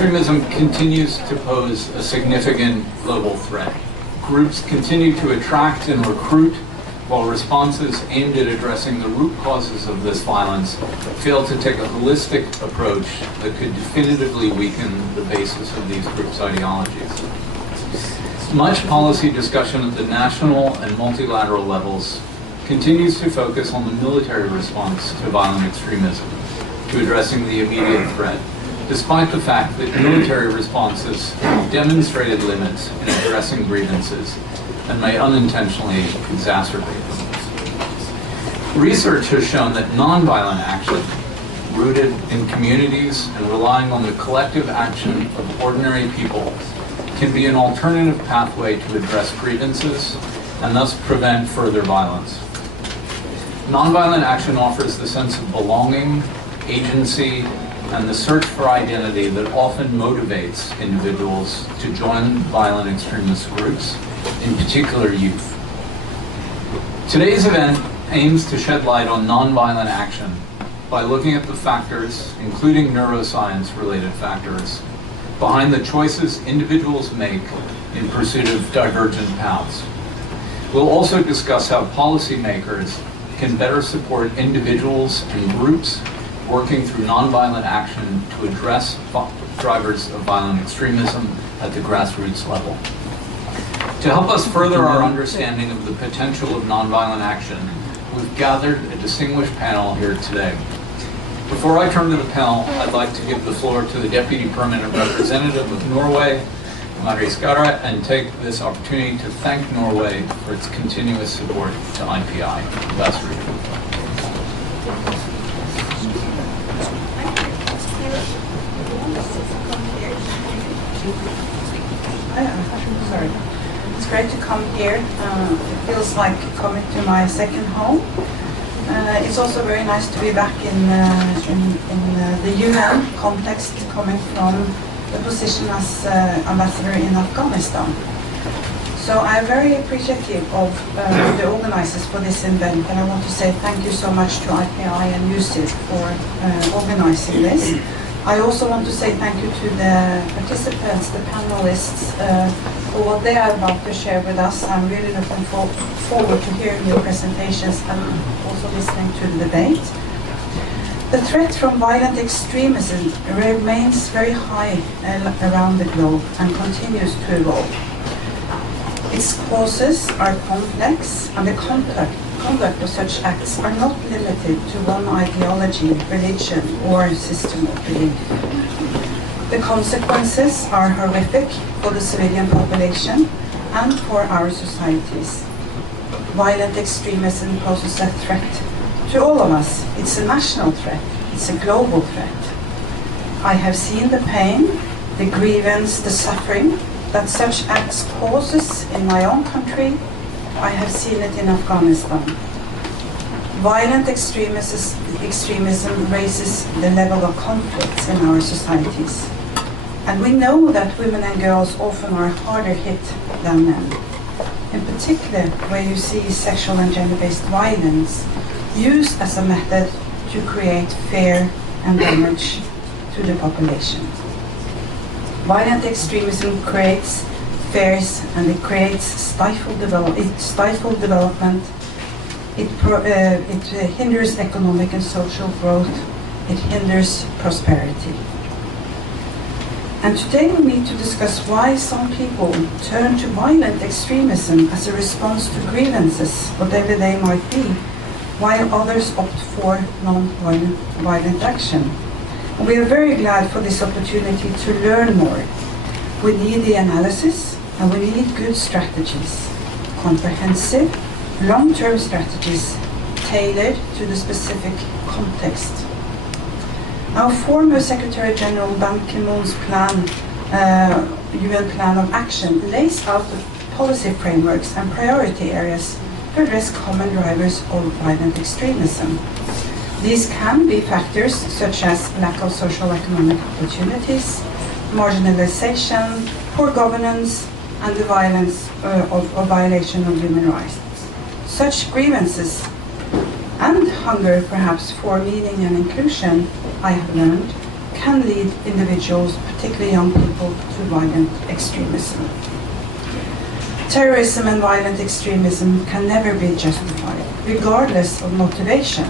extremism continues to pose a significant global threat. Groups continue to attract and recruit, while responses aimed at addressing the root causes of this violence fail to take a holistic approach that could definitively weaken the basis of these groups' ideologies. Much policy discussion at the national and multilateral levels continues to focus on the military response to violent extremism, to addressing the immediate threat, despite the fact that military responses have demonstrated limits in addressing grievances and may unintentionally exacerbate them. Research has shown that nonviolent action, rooted in communities and relying on the collective action of ordinary people, can be an alternative pathway to address grievances and thus prevent further violence. Nonviolent action offers the sense of belonging, agency, and the search for identity that often motivates individuals to join violent extremist groups, in particular youth. Today's event aims to shed light on nonviolent action by looking at the factors, including neuroscience-related factors, behind the choices individuals make in pursuit of divergent paths. We'll also discuss how policymakers can better support individuals and groups working through nonviolent action to address drivers of violent extremism at the grassroots level. To help us further our understanding of the potential of nonviolent action, we've gathered a distinguished panel here today. Before I turn to the panel, I'd like to give the floor to the Deputy Permanent Representative of Norway, Mari Skara, and take this opportunity to thank Norway for its continuous support to IPI. Sorry. It's great to come here. It feels like coming to my second home. It's also very nice to be back in the UN context, coming from the position as ambassador in Afghanistan. So I'm very appreciative of the organizers for this event, and I want to say thank you so much to IPI and USIP for organizing this. I also want to say thank you to the participants, the panelists, for what they are about to share with us. I'm really looking forward to hearing your presentations and also listening to the debate. The threat from violent extremism remains very high around the globe and continues to evolve. Its causes are complex, and the conduct of such acts are not limited to one ideology, religion, or system of belief. The consequences are horrific for the civilian population and for our societies. Violent extremism poses a threat to all of us. It's a national threat. It's a global threat. I have seen the pain, the grievance, the suffering that such acts causes in my own country. I have seen it in Afghanistan. Violent extremism raises the level of conflicts in our societies. And we know that women and girls often are harder hit than men. In particular, where you see sexual and gender-based violence used as a method to create fear and damage to the population. Violent extremism creates fears, and it creates stifled development. It hinders economic and social growth. It hinders prosperity. And today we need to discuss why some people turn to violent extremism as a response to grievances, whatever they might be, while others opt for non-violent action. And we are very glad for this opportunity to learn more. We need the analysis, and we need good strategies, comprehensive, long-term strategies tailored to the specific context. Our former Secretary General Ban Ki-moon's UN Plan of Action lays out the policy frameworks and priority areas to address common drivers of violent extremism. These can be factors such as lack of socioeconomic opportunities, marginalization, poor governance, and the violation of human rights. Such grievances and hunger, perhaps, for meaning and inclusion, I have learned, can lead individuals, particularly young people, to violent extremism. Terrorism and violent extremism can never be justified, regardless of motivation.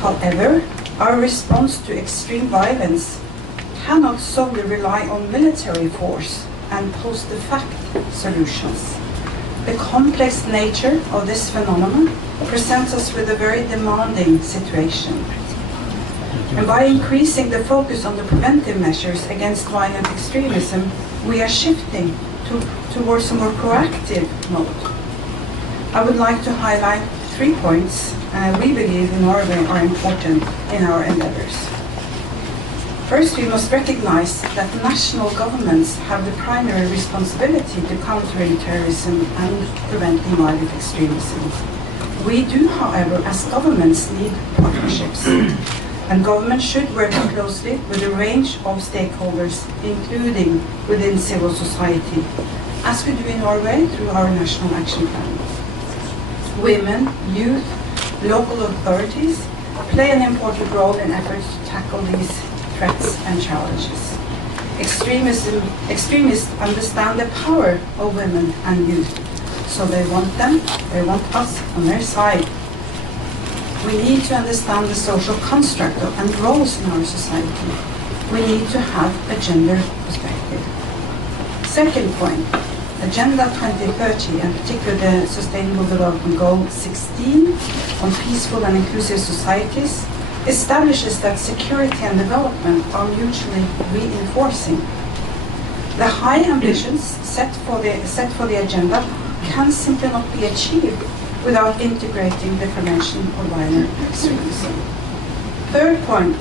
However, our response to extreme violence cannot solely rely on military force and post-fact solutions. The complex nature of this phenomenon presents us with a very demanding situation. And by increasing the focus on the preventive measures against violent extremism, we are shifting towards a more proactive mode. I would like to highlight 3 points we believe in Norway are important in our endeavors. First, we must recognize that national governments have the primary responsibility to countering terrorism and preventing violent extremism. We do, however, as governments, need partnerships, and governments should work closely with a range of stakeholders, including within civil society, as we do in Norway through our National Action Plan. Women, youth, local authorities play an important role in efforts to tackle these threats and challenges. Extremists understand the power of women and youth, so they want us on their side. We need to understand the social construct and roles in our society. We need to have a gender perspective. Second point, Agenda 2030, and particularly the Sustainable Development Goal 16 on peaceful and inclusive societies, establishes that security and development are mutually reinforcing. The high ambitions set for the agenda can simply not be achieved without integrating the prevention of violent extremism. Third point,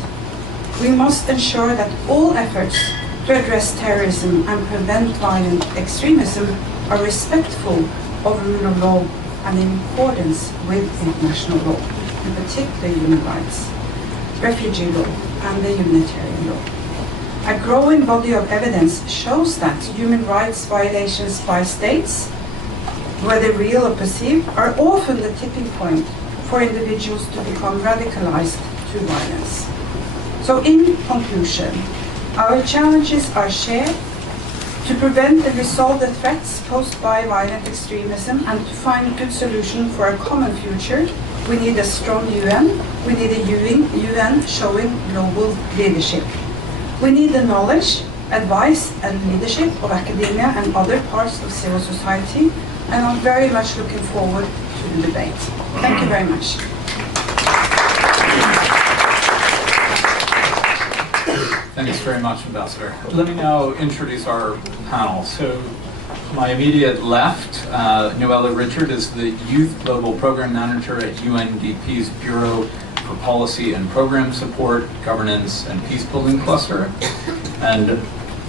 we must ensure that all efforts to address terrorism and prevent violent extremism are respectful of rule of law and in accordance with international law, in particular human rights, refugee law, and the humanitarian law. A growing body of evidence shows that human rights violations by states, whether real or perceived, are often the tipping point for individuals to become radicalized to violence. So in conclusion, our challenges are shared to prevent and resolve the threats posed by violent extremism and to find a good solution for a common future. We need a strong UN. We need a UN showing global leadership. We need the knowledge, advice and leadership of academia and other parts of civil society, and I'm very much looking forward to the debate. Thank you very much. Thanks very much, Ambassador. Let me now introduce our panel. So, to my immediate left, Noella Richard is the Youth Global Program Manager at UNDP's Bureau for Policy and Program Support, Governance and Peacebuilding Cluster, and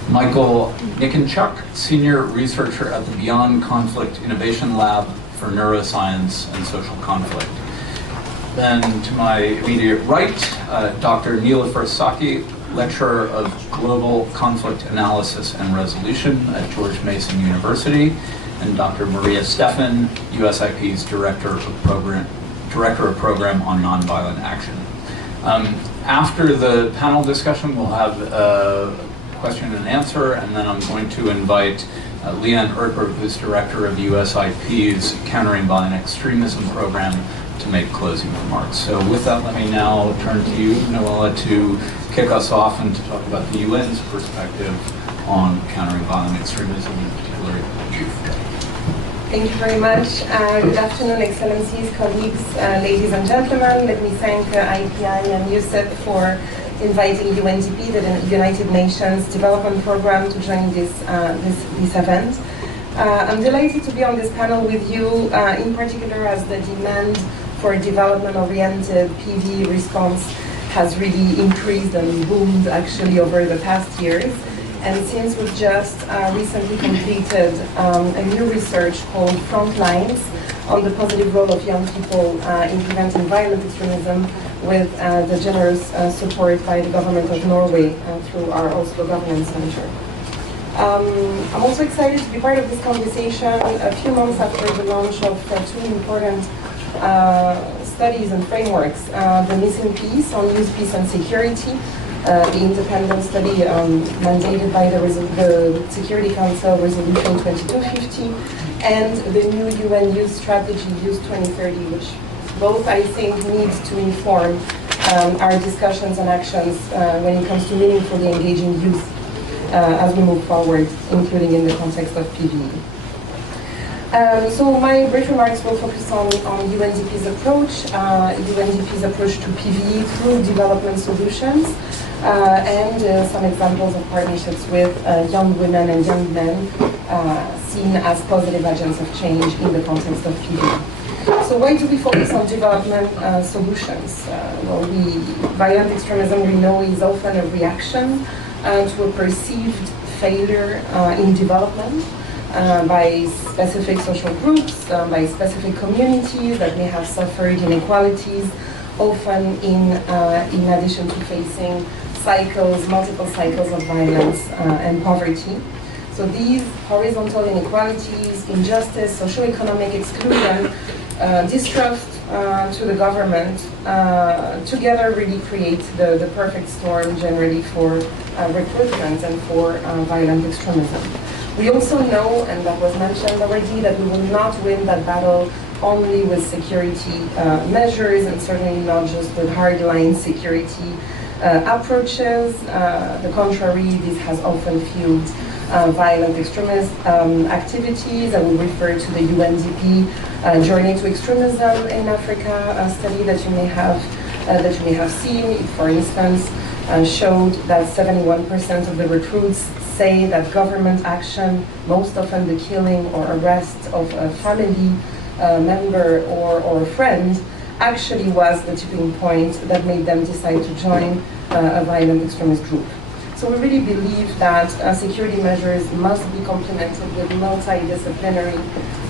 Michael Nikinchuk, Senior Researcher at the Beyond Conflict Innovation Lab for Neuroscience and Social Conflict. Then to my immediate right, Dr. Nilofer Saki, Lecturer of Global Conflict Analysis and Resolution at George Mason University, and Dr. Maria Stephan, USIP's Director of Program on Nonviolent Action. After the panel discussion, we'll have a question and answer, and then I'm going to invite Leanne Erker, who's Director of USIP's Countering Violent Extremism Program, to make closing remarks. So with that, let me now turn to you, Noella, to kick us off and to talk about the UN's perspective on countering violent extremism, in particular youth. Thank you very much. Good afternoon, Excellencies, colleagues, ladies and gentlemen. Let me thank IPI and USIP for inviting UNDP, the United Nations Development Program, to join this event. I'm delighted to be on this panel with you, in particular as the demand for development-oriented PV response has really increased and boomed actually over the past years. And since we've just recently completed a new research called Frontlines on the positive role of young people in preventing violent extremism, with the generous support by the government of Norway through our Oslo Governance Center. I'm also excited to be part of this conversation a few months after the launch of two important studies and frameworks, the missing piece on youth, peace and security, the independent study mandated by the Security Council Resolution 2250, and the new UN Youth Strategy, Youth 2030, which both, I think, need to inform our discussions and actions when it comes to meaningfully engaging youth as we move forward, including in the context of PVE. So my brief remarks will focus on UNDP's approach to PVE through development solutions, and some examples of partnerships with young women and young men seen as positive agents of change in the context of PVE. So why do we focus on development solutions? Violent extremism, we know, is often a reaction to a perceived failure in development by specific social groups, by specific communities that may have suffered inequalities, often in addition to facing multiple cycles of violence and poverty. So these horizontal inequalities, injustice, socioeconomic exclusion, distrust to the government, together really create the perfect storm generally for recruitment and for violent extremism. We also know, and that was mentioned already, that we will not win that battle only with security measures, and certainly not just with hardline security approaches. The contrary, this has often fueled violent extremist activities. I will refer to the UNDP Journey to Extremism in Africa study that you may have seen. It, for instance, showed that 71% of the recruits say that government action, most often the killing or arrest of a family member or a friend, actually was the tipping point that made them decide to join a violent extremist group. So we really believe that security measures must be complemented with multidisciplinary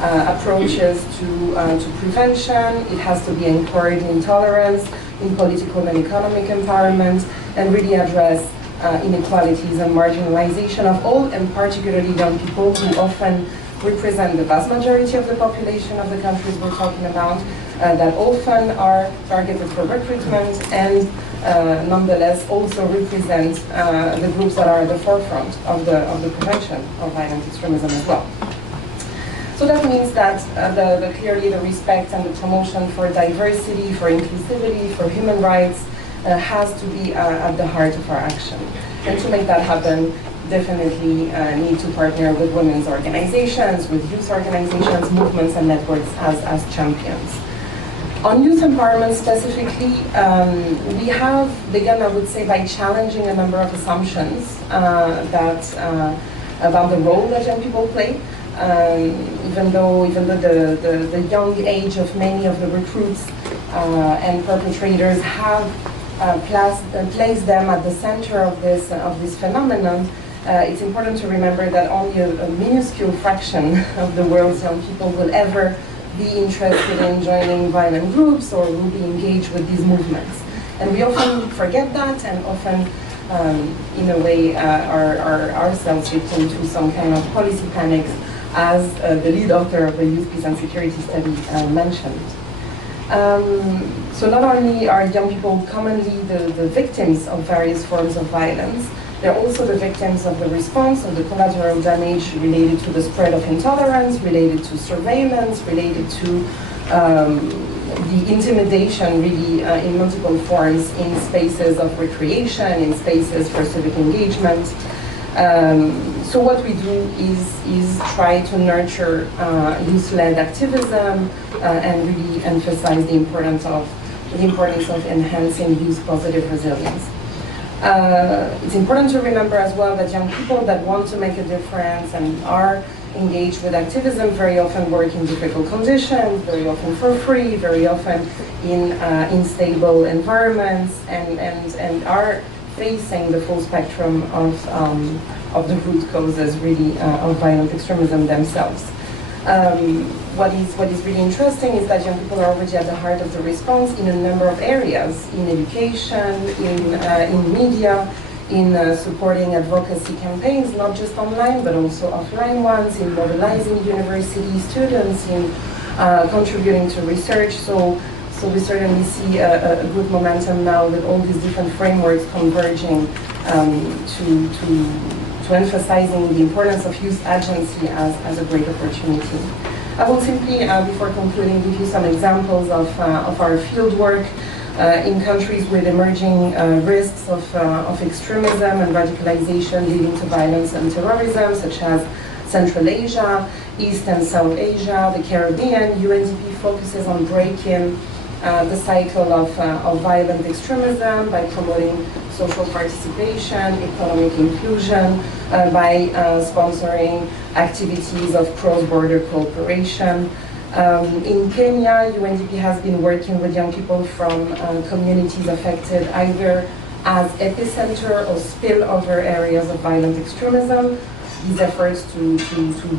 approaches to prevention. It has to be anchored in tolerance, in political and economic empowerment, and really address inequalities and marginalization of all, and particularly young people, who often represent the vast majority of the population of the countries we're talking about, that often are targeted for recruitment, and nonetheless also represent the groups that are at the forefront of the prevention of violent extremism as well. So that means that clearly the respect and the promotion for diversity, for inclusivity, for human rights has to be at the heart of our action. And to make that happen, definitely need to partner with women's organizations, with youth organizations, movements, and networks as champions. On youth empowerment specifically, we have begun, I would say, by challenging a number of assumptions about the role that young people play. Even though the young age of many of the recruits and perpetrators have placed them at the center of this phenomenon, it's important to remember that only a minuscule fraction of the world's young people will ever be interested in joining violent groups or will be engaged with these movements. And we often forget that, and often, in a way, are ourselves victim to some kind of policy panics, as the lead author of the Youth, Peace and Security study mentioned. So not only are young people commonly the victims of various forms of violence, they're also the victims of the response, of the collateral damage related to the spread of intolerance, related to surveillance, related to the intimidation, really, in multiple forms, in spaces of recreation, in spaces for civic engagement. So what we do is try to nurture youth-led activism and really emphasize the importance of enhancing youth positive resilience. It's important to remember as well that young people that want to make a difference and are engaged with activism very often work in difficult conditions, very often for free, very often in unstable environments, and are facing the full spectrum of the root causes, really, of violent extremism themselves. What is really interesting is that young people are already at the heart of the response in a number of areas: in education, in media, in supporting advocacy campaigns, not just online but also offline ones, in mobilizing university students, in contributing to research. So So we certainly see a good momentum now with all these different frameworks converging to emphasizing the importance of youth agency as a great opportunity. I will simply, before concluding, give you some examples of our field work in countries with emerging risks of extremism and radicalization leading to violence and terrorism, such as Central Asia, East and South Asia, the Caribbean. UNDP focuses on breaking the cycle of violent extremism by promoting social participation, economic inclusion, by sponsoring activities of cross-border cooperation. In Kenya, UNDP has been working with young people from communities affected either as epicenter or spillover areas of violent extremism. These efforts to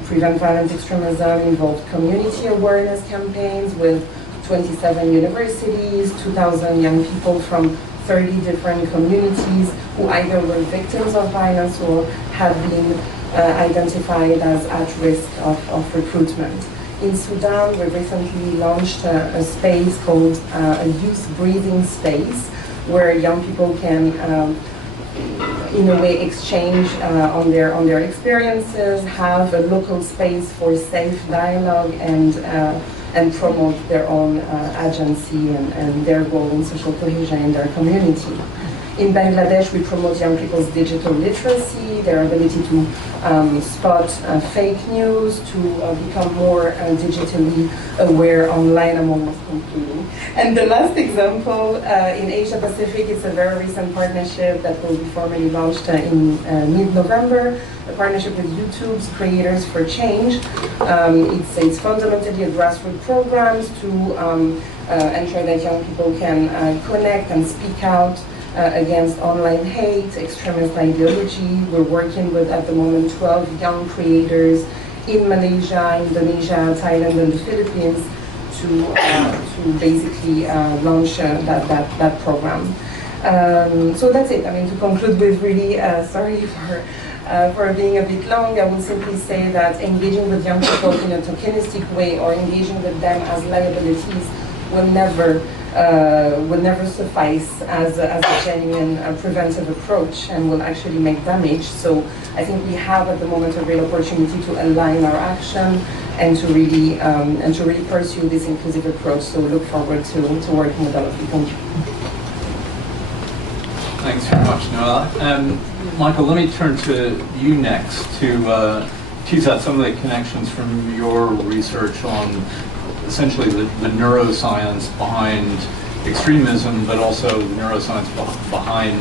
prevent violent extremism involved community awareness campaigns with 27 universities, 2,000 young people from 30 different communities who either were victims of violence or have been identified as at risk of recruitment. In Sudan, we recently launched a space called a youth breathing space, where young people can, in a way, exchange on their experiences, have a local space for safe dialogue, and promote their own agency and their role in social cohesion in their community. In Bangladesh, we promote young people's digital literacy, their ability to spot fake news, to become more digitally aware online. I'm almost concluding. And the last example, in Asia Pacific, it's a very recent partnership that will be formally launched in mid-November, a partnership with YouTube's Creators for Change. It's fundamentally a grassroots program to ensure that young people can connect and speak out against online hate, extremist ideology. We're working with, at the moment, 12 young creators in Malaysia, Indonesia, Thailand, and the Philippines to basically launch that program. So that's it. I mean, to conclude with really, sorry for being a bit long, I will simply say that engaging with young people in a tokenistic way or engaging with them as liabilities will never suffice as a genuine pureventive approach and will actually make damage. So I think we have at the moment a real opportunity to align our action and to really pursue this inclusive approach. So we look forward to working with all of you. Thank you. Thanks very much, Noella. Michael, let me turn to you next to tease out some of the connections from your research on essentially the neuroscience behind extremism, but also the neuroscience behind,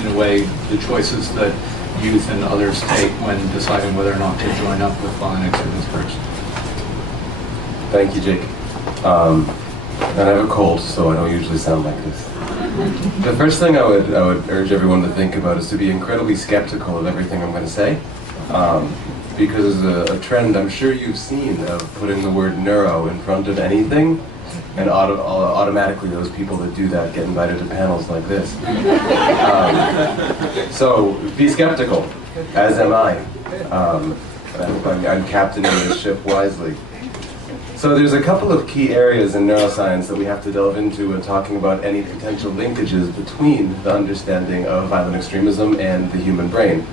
in a way, the choices that youth and others take when deciding whether or not to join up with violent extremist groups. Thank you, Jake. And I have a cold, so I don't usually sound like this. The first thing I would urge everyone to think about is to be incredibly skeptical of everything I'm going to say. Because there's a trend I'm sure you've seen of putting the word neuro in front of anything, and automatically those people that do that get invited to panels like this. So be skeptical, as am I. And I hope I'm captaining this ship wisely. So there's a couple of key areas in neuroscience that we have to delve into when talking about any potential linkages between the understanding of violent extremism and the human brain.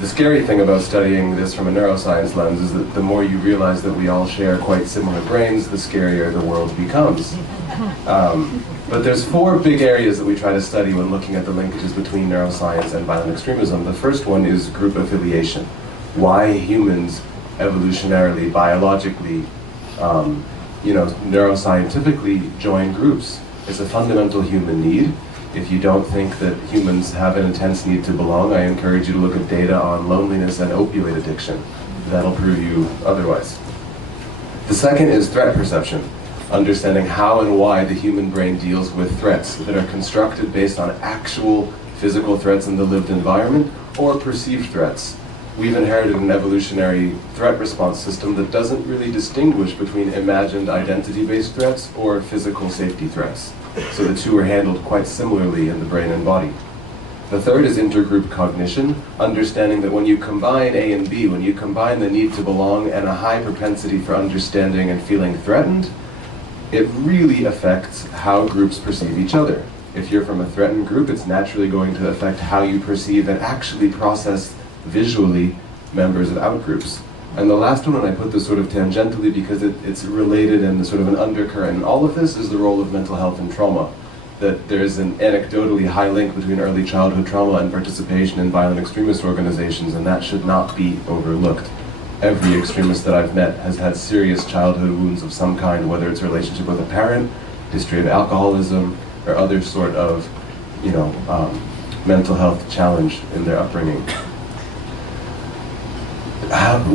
The scary thing about studying this from a neuroscience lens is that the more you realize that we all share quite similar brains, the scarier the world becomes. But there's four big areas that we try to study when looking at the linkages between neuroscience and violent extremism. The first one is group affiliation. Why humans evolutionarily, biologically, neuroscientifically join groups. It's a fundamental human need. If you don't think that humans have an intense need to belong, I encourage you to look at data on loneliness and opioid addiction. That'll prove you otherwise. The second is threat perception, understanding how and why the human brain deals with threats that are constructed based on actual physical threats in the lived environment or perceived threats. We've inherited an evolutionary threat response system that doesn't really distinguish between imagined identity-based threats or physical safety threats. So the two are handled quite similarly in the brain and body. The third is intergroup cognition, understanding that when you combine A and B, when you combine the need to belong and a high propensity for understanding and feeling threatened, it really affects how groups perceive each other. If you're from a threatened group, it's naturally going to affect how you perceive and actually process visually members of outgroups. And the last one, and I put this sort of tangentially because it's related and sort of an undercurrent in all of this, is the role of mental health and trauma. That there's an anecdotally high link between early childhood trauma and participation in violent extremist organizations, and that should not be overlooked. Every extremist that I've met has had serious childhood wounds of some kind, whether it's a relationship with a parent, history of alcoholism, or other sort of, mental health challenge in their upbringing.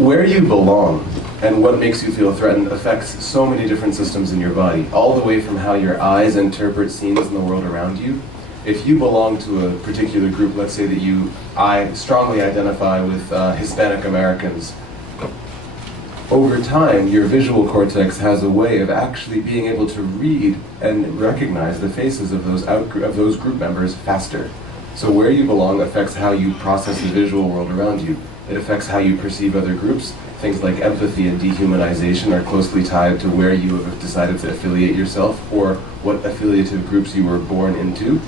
Where you belong and what makes you feel threatened affects so many different systems in your body, all the way from how your eyes interpret scenes in the world around you. If you belong to a particular group, let's say that I strongly identify with Hispanic Americans, over time, your visual cortex has a way of actually being able to read and recognize the faces of those group members faster. So where you belong affects how you process the visual world around you. It affects how you perceive other groups. Things like empathy and dehumanization are closely tied to where you have decided to affiliate yourself or what affiliative groups you were born into.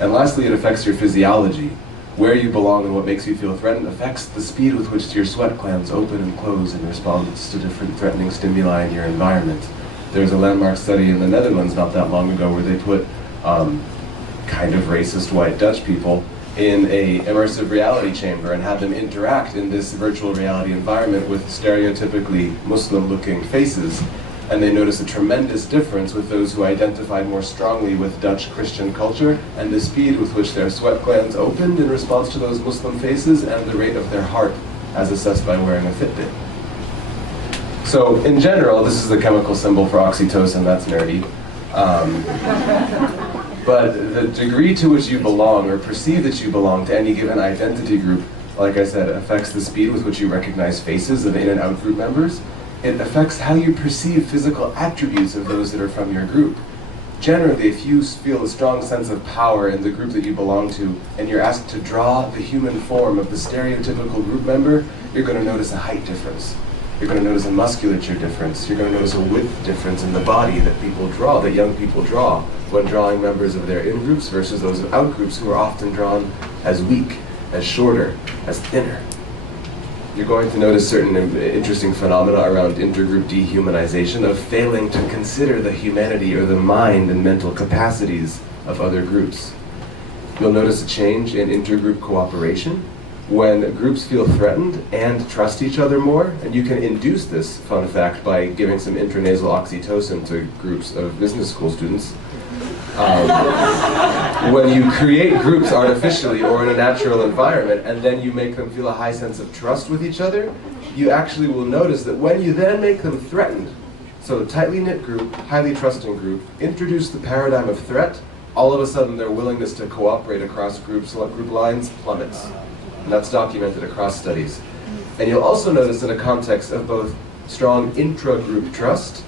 And lastly, it affects your physiology. Where you belong and what makes you feel threatened affects the speed with which your sweat glands open and close in response to different threatening stimuli in your environment. There was a landmark study in the Netherlands not that long ago where they put kind of racist white Dutch people in a immersive reality chamber and had them interact in this virtual reality environment with stereotypically Muslim-looking faces. And they noticed a tremendous difference with those who identified more strongly with Dutch Christian culture and the speed with which their sweat glands opened in response to those Muslim faces and the rate of their heart as assessed by wearing a Fitbit. So in general, this is the chemical symbol for oxytocin, that's nerdy. But the degree to which you belong or perceive that you belong to any given identity group, like I said, affects the speed with which you recognize faces of in and out group members. It affects how you perceive physical attributes of those that are from your group. Generally, if you feel a strong sense of power in the group that you belong to, and you're asked to draw the human form of the stereotypical group member, you're going to notice a height difference. You're going to notice a musculature difference. You're going to notice a width difference in the body that people draw, that young people draw, when drawing members of their in-groups versus those of out-groups who are often drawn as weak, as shorter, as thinner. You're going to notice certain interesting phenomena around intergroup dehumanization, of failing to consider the humanity or the mind and mental capacities of other groups. You'll notice a change in intergroup cooperation when groups feel threatened and trust each other more, and you can induce this, fun fact, by giving some intranasal oxytocin to groups of business school students. When you create groups artificially or in a natural environment and then you make them feel a high sense of trust with each other, you actually will notice that when you then make them threatened, so tightly knit group, highly trusting group, introduce the paradigm of threat, all of a sudden their willingness to cooperate across group lines plummets. And that's documented across studies. And you'll also notice in a context of both strong intra-group trust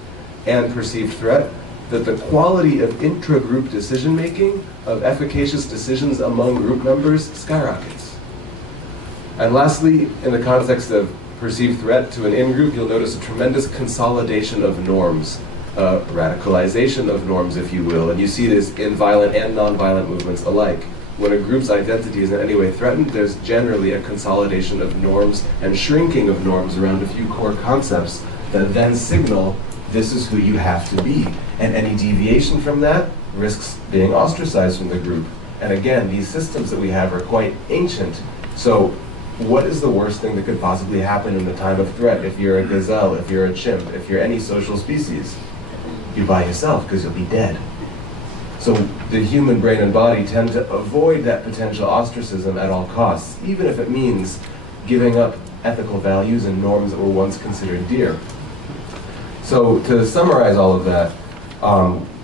and perceived threat, that the quality of intra-group decision-making, of efficacious decisions among group members, skyrockets. And lastly, in the context of perceived threat to an in-group, you'll notice a tremendous consolidation of norms, radicalization of norms, if you will. And you see this in violent and non-violent movements alike. When a group's identity is in any way threatened, there's generally a consolidation of norms and shrinking of norms around a few core concepts that then signal this is who you have to be. And any deviation from that risks being ostracized from the group. And again, these systems that we have are quite ancient. So what is the worst thing that could possibly happen in the time of threat if you're a gazelle, if you're a chimp, if you're any social species? You're by yourself because you'll be dead. So the human brain and body tend to avoid that potential ostracism at all costs, even if it means giving up ethical values and norms that were once considered dear. So to summarize all of that,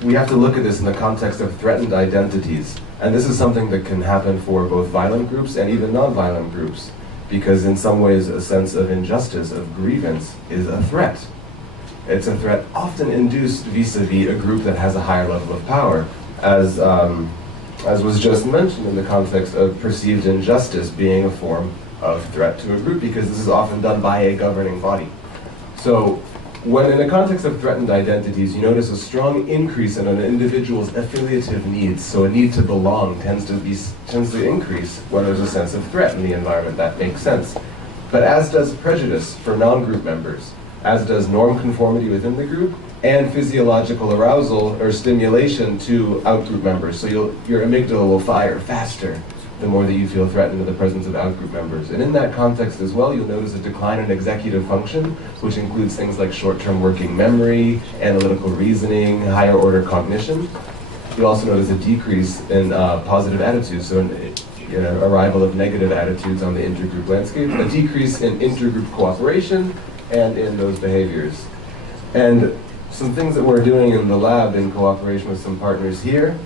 we have to look at this in the context of threatened identities. And this is something that can happen for both violent groups and even non-violent groups, because in some ways a sense of injustice, of grievance, is a threat. It's a threat often induced vis-a-vis a group that has a higher level of power, as was just mentioned in the context of perceived injustice being a form of threat to a group, because this is often done by a governing body. So When in the context of threatened identities, you notice a strong increase in an individual's affiliative needs. So a need to belong tends to increase when there's a sense of threat in the environment. That makes sense. But as does prejudice for non-group members, as does norm conformity within the group, and physiological arousal or stimulation to outgroup members. So your amygdala will fire faster the more that you feel threatened in the presence of outgroup members. And in that context as well, you'll notice a decline in executive function, which includes things like short-term working memory, analytical reasoning, higher order cognition. You'll also notice a decrease in positive attitudes, so an arrival of negative attitudes on the intergroup landscape, a decrease in intergroup cooperation, and in those behaviors. And some things that we're doing in the lab in cooperation with some partners here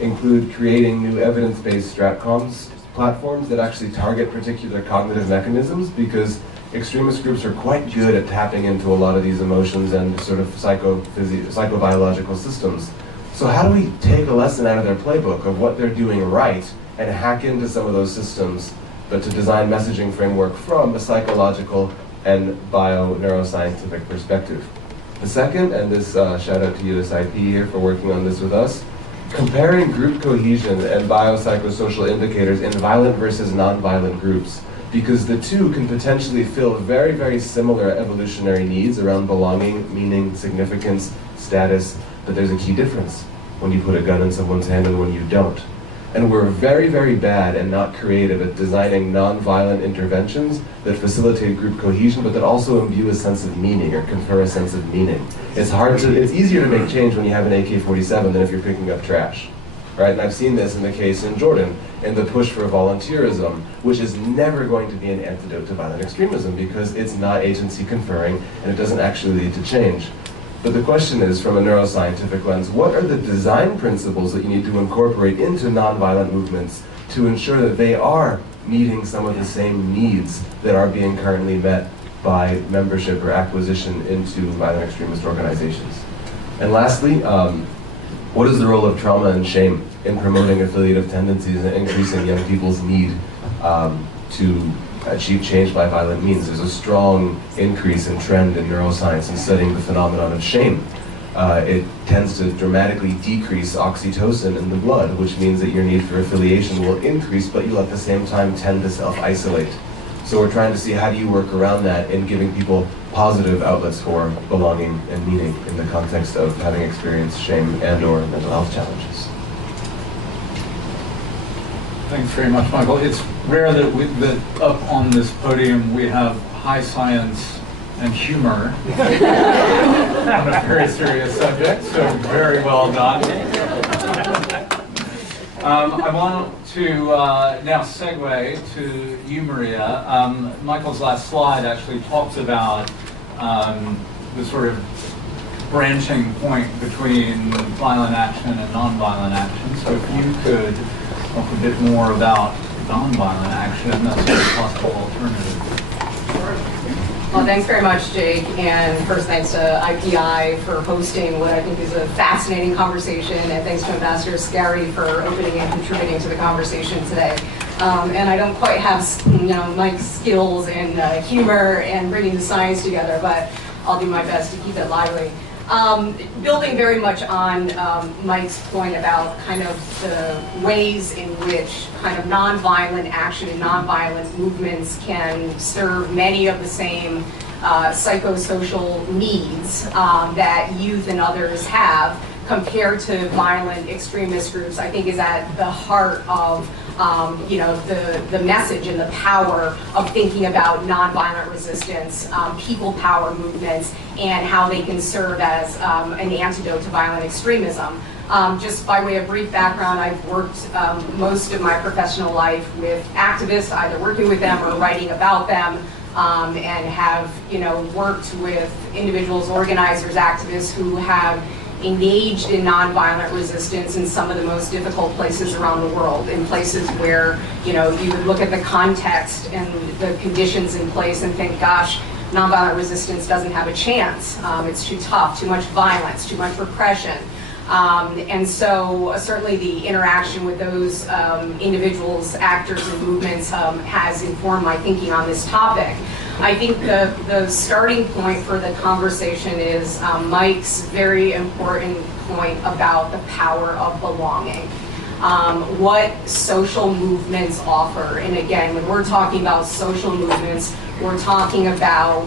include creating new evidence-based stratcoms platforms that actually target particular cognitive mechanisms, because extremist groups are quite good at tapping into a lot of these emotions and sort of psychobiological systems. So how do we take a lesson out of their playbook of what they're doing right and hack into some of those systems, but to design messaging framework from a psychological and bio-neuroscientific perspective? The second, and this shout out to USIP here for working on this with us, comparing group cohesion and biopsychosocial indicators in violent versus non-violent groups, because the two can potentially fill very, very similar evolutionary needs around belonging, meaning, significance, status, but there's a key difference when you put a gun in someone's hand and when you don't. And we're very, very bad and not creative at designing non-violent interventions that facilitate group cohesion, but that also imbue a sense of meaning or confer a sense of meaning. It's easier to make change when you have an AK-47 than if you're picking up trash, right? And I've seen this in the case in Jordan, in the push for volunteerism, which is never going to be an antidote to violent extremism because it's not agency conferring and it doesn't actually lead to change. But the question is, from a neuroscientific lens, what are the design principles that you need to incorporate into nonviolent movements to ensure that they are meeting some of the same needs that are being currently met by membership or acquisition into violent extremist organizations? And lastly, what is the role of trauma and shame in promoting affiliative tendencies and increasing young people's need to achieve change by violent means? There's a strong increase in trend in neuroscience in studying the phenomenon of shame. It tends to dramatically decrease oxytocin in the blood, which means that your need for affiliation will increase, but you'll at the same time tend to self-isolate. So we're trying to see how do you work around that in giving people positive outlets for belonging and meaning in the context of having experienced shame and or mental health challenges. Thanks very much, Michael. It's rare that up on this podium we have high science and humor on a very serious subject, so very well done. I want to now segue to you, Maria. Michael's last slide actually talks about the sort of branching point between violent action and nonviolent action. So if you could talk a bit more about nonviolent action as a possible alternative. Well, thanks very much, Jake, and first thanks to IPI for hosting what I think is a fascinating conversation, and thanks to Ambassador Scary for opening and contributing to the conversation today. And I don't quite have, Mike's skills in humor and bringing the science together, but I'll do my best to keep it lively. Building very much on Mike's point about kind of the ways in which kind of nonviolent action and nonviolent movements can serve many of the same psychosocial needs that youth and others have compared to violent extremist groups, I think is at the heart of the message and the power of thinking about nonviolent resistance, people power movements, and how they can serve as an antidote to violent extremism. Just by way of brief background, I've worked most of my professional life with activists, either working with them or writing about them, and have worked with individuals, organizers, activists who have engaged in nonviolent resistance in some of the most difficult places around the world, in places where you would look at the context and the conditions in place and think, gosh, nonviolent resistance doesn't have a chance. It's too tough, too much violence, too much repression. And so certainly the interaction with those individuals, actors, and movements has informed my thinking on this topic. I think the starting point for the conversation is Mike's very important point about the power of belonging. What social movements offer. And again, when we're talking about social movements, we're talking about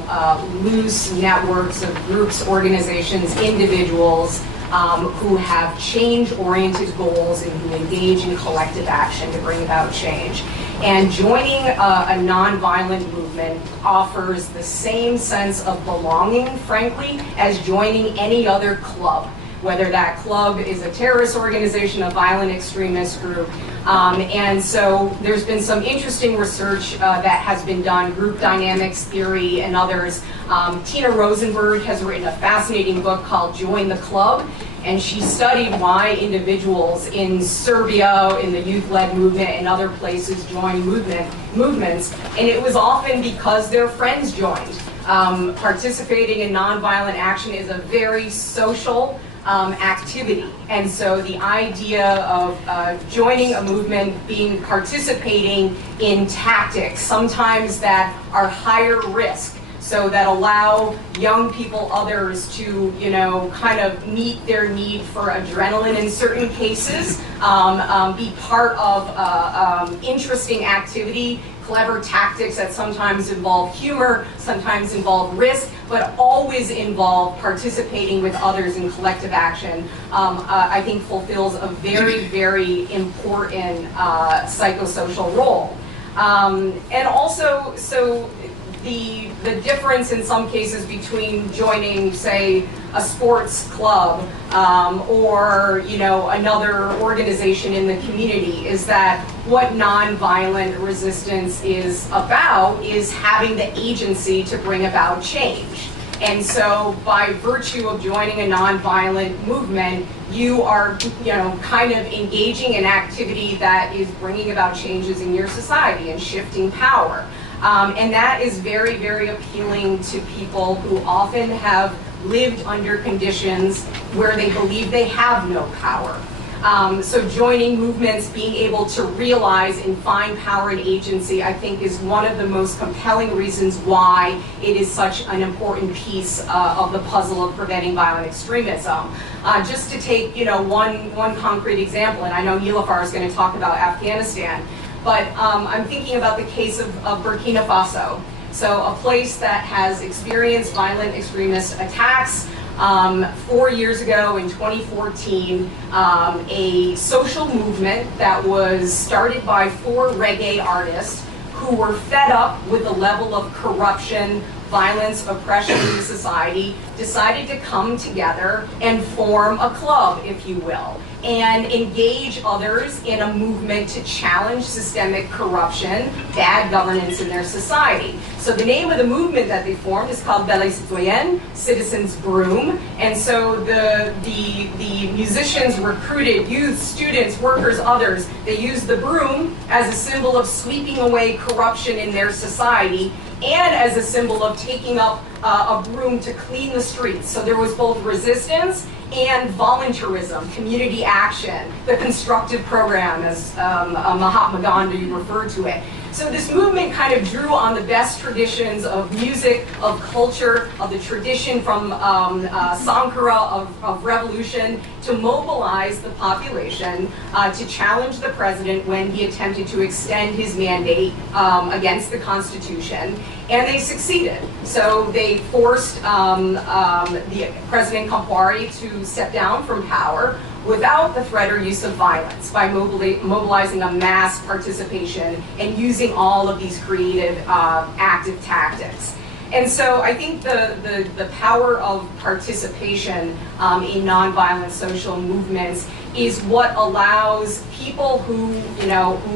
loose networks of groups, organizations, individuals who have change-oriented goals and who engage in collective action to bring about change. And joining a nonviolent movement offers the same sense of belonging, frankly, as joining any other club, whether that club is a terrorist organization, a violent extremist group. And so there's been some interesting research that has been done, group dynamics theory and others. Tina Rosenberg has written a fascinating book called Join the Club, and she studied why individuals in Serbia, in the youth-led movement, and other places join movements, and it was often because their friends joined. Participating in nonviolent action is a very social activity, and so the idea of joining a movement, participating in tactics, sometimes that are higher risk, so that allow young people, others to, kind of meet their need for adrenaline in certain cases, be part of interesting activity, clever tactics that sometimes involve humor, sometimes involve risk, but always involve participating with others in collective action, I think fulfills a very, very important psychosocial role. And also, so the difference in some cases between joining, say, a sports club or another organization in the community is that what nonviolent resistance is about is having the agency to bring about change. And so by virtue of joining a nonviolent movement, you are kind of engaging in activity that is bringing about changes in your society and shifting power. And that is very, very appealing to people who often have lived under conditions where they believe they have no power. So joining movements, being able to realize and find power and agency, I think is one of the most compelling reasons why it is such an important piece of the puzzle of preventing violent extremism. Just to take one concrete example, and I know Nilüfer is going to talk about Afghanistan, but I'm thinking about the case of Burkina Faso. So a place that has experienced violent extremist attacks. 4 years ago in 2014, a social movement that was started by 4 reggae artists who were fed up with the level of corruption, violence, oppression in society, decided to come together and form a club, if you will, and engage others in a movement to challenge systemic corruption, bad governance in their society. So the name of the movement that they formed is called Belle Citoyenne, Citizens Broom. And so the musicians recruited youth, students, workers, others. They used the broom as a symbol of sweeping away corruption in their society and as a symbol of taking up a broom to clean the streets. So there was both resistance and voluntarism, community action, the constructive program, as Mahatma Gandhi referred to it. So this movement kind of drew on the best traditions of music, of culture, of the tradition from Sankara, of revolution, to mobilize the population to challenge the president when he attempted to extend his mandate against the Constitution. And they succeeded. So they forced the President Compaoré to step down from power without the threat or use of violence by mobilizing a mass participation and using all of these creative, active tactics. And so I think the power of participation in nonviolent social movements is what allows people who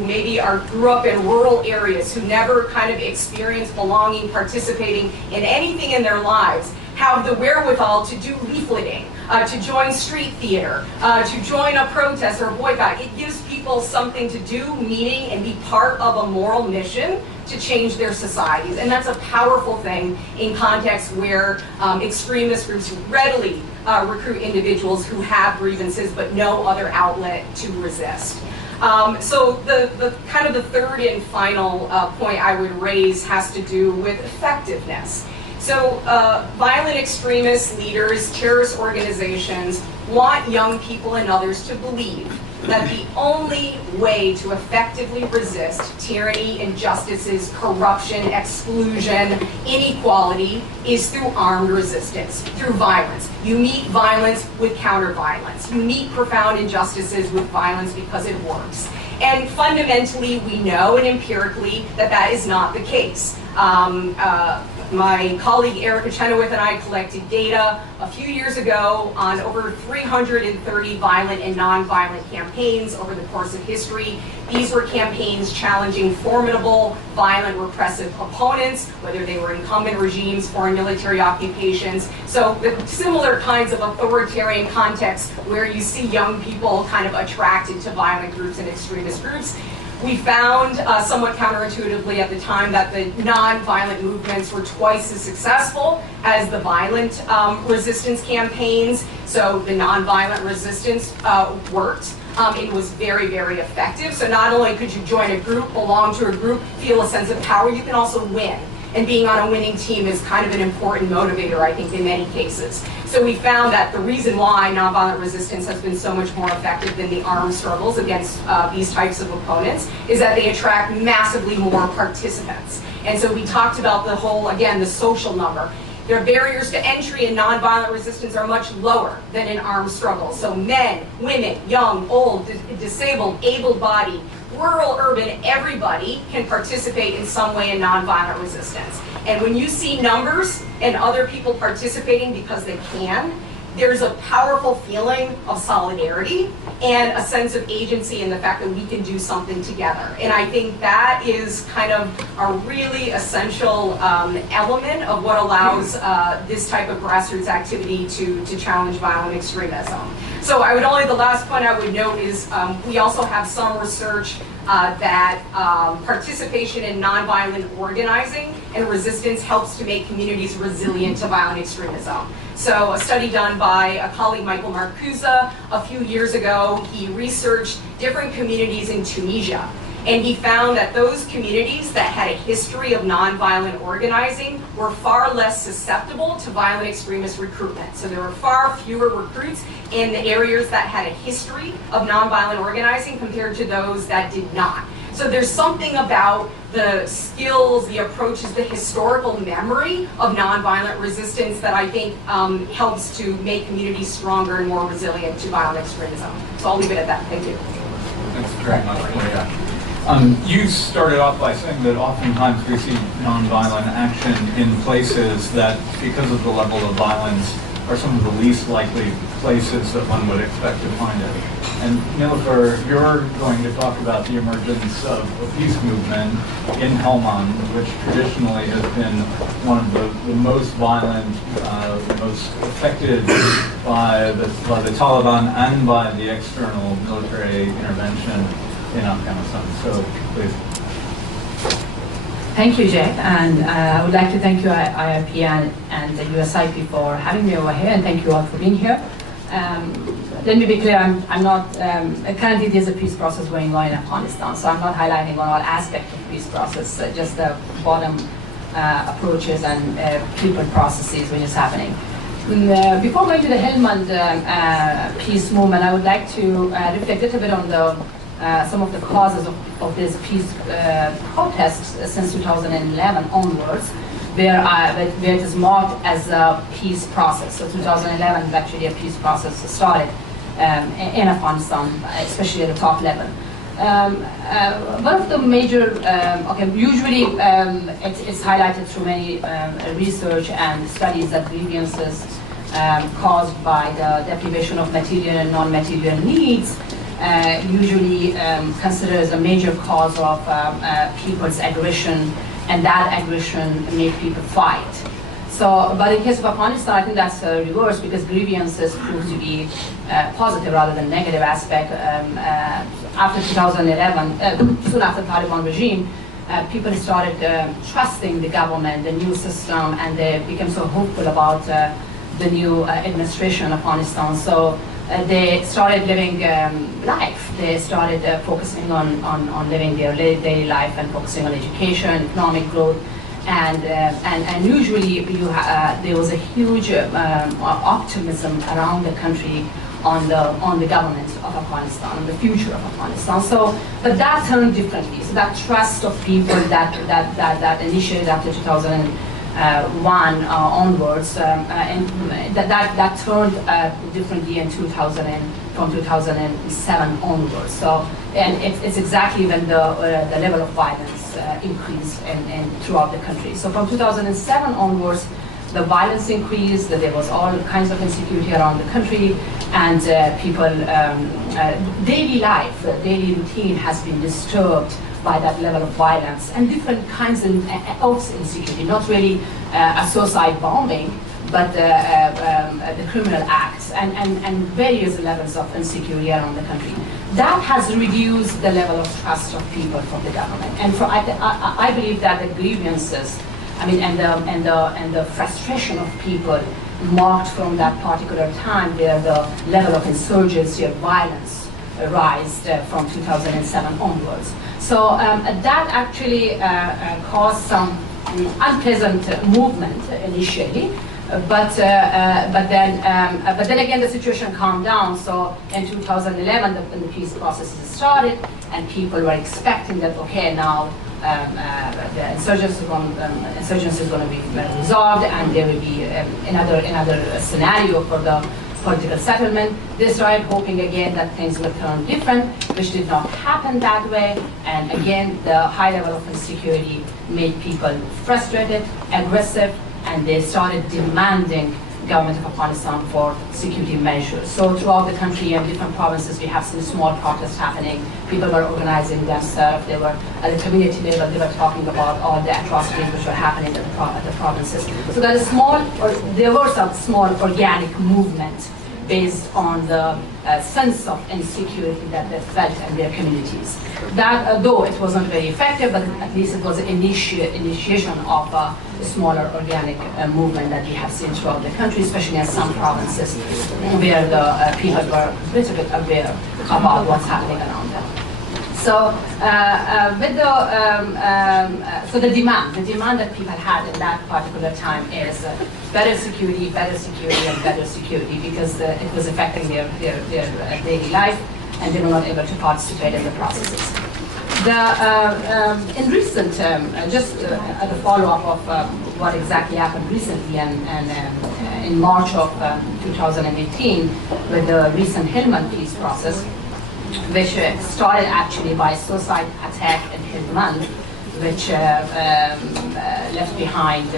maybe grew up in rural areas, who never kind of experienced belonging, participating in anything in their lives, have the wherewithal to do leafleting, to join street theater, to join a protest or boycott. It gives people something to do, meaning, and be part of a moral mission to change their societies. And that's a powerful thing in contexts where extremist groups readily recruit individuals who have grievances but no other outlet to resist. So the kind of the third and final point I would raise has to do with effectiveness. So violent extremist leaders, terrorist organizations want young people and others to believe that the only way to effectively resist tyranny, injustices, corruption, exclusion, inequality is through armed resistance, through violence. You meet violence with counter-violence. You meet profound injustices with violence because it works. And fundamentally, we know and empirically that that is not the case. My colleague Erica Chenoweth and I collected data a few years ago on over 330 violent and non-violent campaigns over the course of history. These were campaigns challenging formidable, violent, repressive opponents, whether they were incumbent regimes, foreign military occupations. So the similar kinds of authoritarian contexts where you see young people kind of attracted to violent groups and extremist groups. We found, somewhat counterintuitively at the time, that the non-violent movements were twice as successful as the violent resistance campaigns. So the non-violent resistance worked. It was very, very effective. So not only could you join a group, belong to a group, feel a sense of power, you can also win. And being on a winning team is kind of an important motivator, I think, in many cases. So we found that the reason why nonviolent resistance has been so much more effective than the armed struggles against these types of opponents is that they attract massively more participants. And so we talked about the whole, again, the social number. Their barriers to entry in nonviolent resistance are much lower than in armed struggles. So men, women, young, old, disabled, able-bodied, rural, urban, everybody can participate in some way in nonviolent resistance. And when you see numbers and other people participating because they can, there's a powerful feeling of solidarity and a sense of agency in the fact that we can do something together. And I think that is kind of a really essential element of what allows this type of grassroots activity to challenge violent extremism. So the last point I would note is we also have some research that participation in nonviolent organizing and resistance helps to make communities resilient to violent extremism. So a study done by a colleague, Michael Marcuse, a few years ago, he researched different communities in Tunisia. And he found that those communities that had a history of nonviolent organizing were far less susceptible to violent extremist recruitment. So there were far fewer recruits in the areas that had a history of nonviolent organizing compared to those that did not. So there's something about the skills, the approaches, the historical memory of nonviolent resistance that I think helps to make communities stronger and more resilient to violent extremism. So I'll leave it at that. Thank you. Thanks very much, Maria. You started off by saying that oftentimes we see nonviolent action in places that, because of the level of violence, are some of the least likely places that one would expect to find it. And Nilüfer, you're going to talk about the emergence of a peace movement in Helmand, which traditionally has been one of the most violent, most affected by the Taliban and by the external military intervention in Afghanistan. So, please. Thank you, Jack, and I would like to thank you, IIP and the USIP for having me over here, and thank you all for being here. Let me be clear, I'm not, currently there's a peace process going on in Afghanistan, so I'm not highlighting on all aspects of the peace process, just the bottom approaches and people processes when it's happening. Before going to the Helmand peace movement, I would like to reflect a little bit on some of the causes of this peace protests since 2011 onwards, where it is marked as a peace process. So 2011 is actually a peace process started in Afghanistan, especially at the top level. One of the major, usually it's highlighted through many research and studies that grievances caused by the deprivation of material and non-material needs usually considered as a major cause of people's aggression, and that aggression make people fight. So, but in case of Afghanistan, I think that's reverse, because grievances prove to be positive rather than negative aspect. After 2011, soon after the Taliban regime, people started trusting the government, the new system, and they became so hopeful about the new administration in Afghanistan. So they started living life. They started focusing on living their daily life and focusing on education, economic growth, and usually there was a huge optimism around the country on the government of Afghanistan, on the future of Afghanistan. So, but that turned differently. So that trust of people that initiated after 2001 onwards, and that turned differently in from 2007 onwards. So, and it's exactly when the level of violence increased throughout the country. So from 2007 onwards, the violence increased, there was all kinds of insecurity around the country, and people, daily life, daily routine has been disturbed by that level of violence and different kinds of insecurity, not really a suicide bombing, but the criminal acts and various levels of insecurity around the country. That has reduced the level of trust of people from the government. And I believe that the grievances, and the frustration of people marked from that particular time where the level of insurgency or violence rise from 2007 onwards. So that actually caused some unpleasant movement initially, but then again the situation calmed down. So in 2011, when the peace process started, and people were expecting that, okay, now the insurgency is going to be resolved, and there will be another scenario for the political settlement. They started hoping again that things would turn different, which did not happen that way. And again, the high level of insecurity made people frustrated, aggressive, and they started demanding government of Afghanistan for security measures. So throughout the country and different provinces, we have seen small protests happening. People were organizing themselves. They were at the community level. They were talking about all the atrocities which were happening at the provinces. So there were some small organic movement based on the sense of insecurity that they felt in their communities. That, though it wasn't very effective, but at least it was an initiation of a smaller organic movement that we have seen throughout the country, especially in some provinces where the people were a little bit aware about what's happening around them. So, so the demand that people had in that particular time is better security, and better security, because it was affecting their daily life, and they were not able to participate in the processes. In recent, just as a follow-up of what exactly happened recently, and in March of 2018, with the recent Helmand peace process, which started actually by a suicide attack in Helmand, which left behind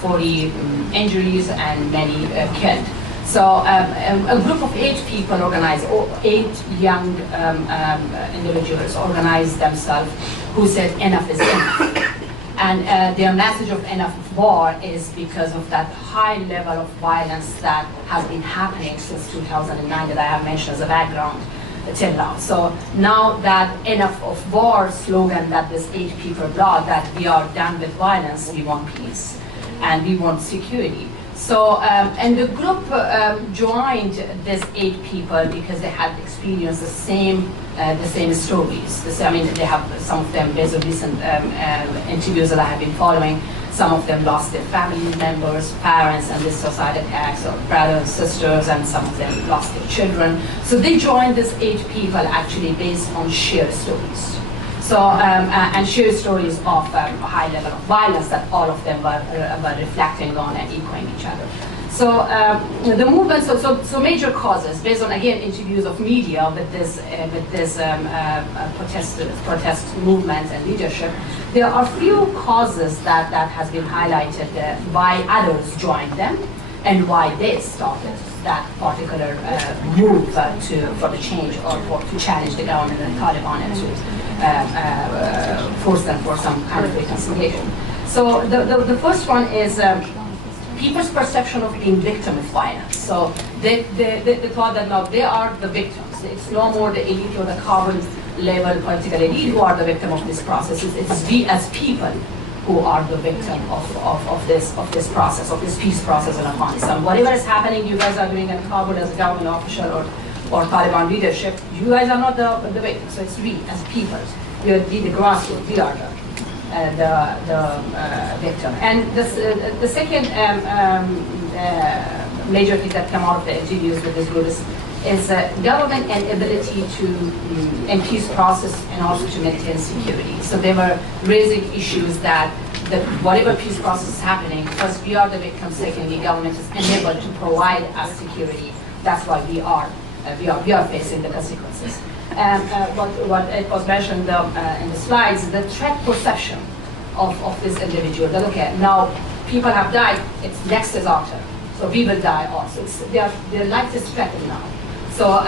40 injuries and many killed. So a group of 8 people organized, 8 young individuals organized themselves who said enough is enough. And their message of enough of war is because of that high level of violence that has been happening since 2009 that I have mentioned as a background till now. So now that enough of war slogan that this 8 people brought, that we are done with violence, we want peace and we want security. So, and the group joined these 8 people because they had experienced the same stories. They have some of them, based on recent interviews that I have been following, some of them lost their family members, parents, and this suicide attacks, or brothers and sisters, and some of them lost their children. So they joined these 8 people actually based on shared stories. So, and shared stories of a high level of violence that all of them were reflecting on and echoing each other. So the movement, so major causes, based on, again, interviews of media with this protest movement and leadership, there are few causes that has been highlighted why others joined them and why they started that particular move for the change, or to challenge the government and the Taliban and to force them for some kind of reconciliation. So the first one is people's perception of being victim of violence. So they thought that now they are the victims. It's no more the elite or the carbon level political elite who are the victim of this process. It's we as people who are the victim of this process, of this peace process in Afghanistan. Whatever is happening, you guys are doing in Kabul as a government official or Taliban leadership, you guys are not the victims. So it's we as people. We are the grassroots. We are the victim. And the second major thing that came out of the interviews with this group is government and ability to in peace process and also to maintain security. So they were raising issues that whatever peace process is happening, first we are the victims, secondly government is unable to provide us security. That's why we are facing the consequences. What it was mentioned in the slides, the threat perception of this individual. That okay, now people have died, it's next is after. So we will die also. Their life is threatened now. So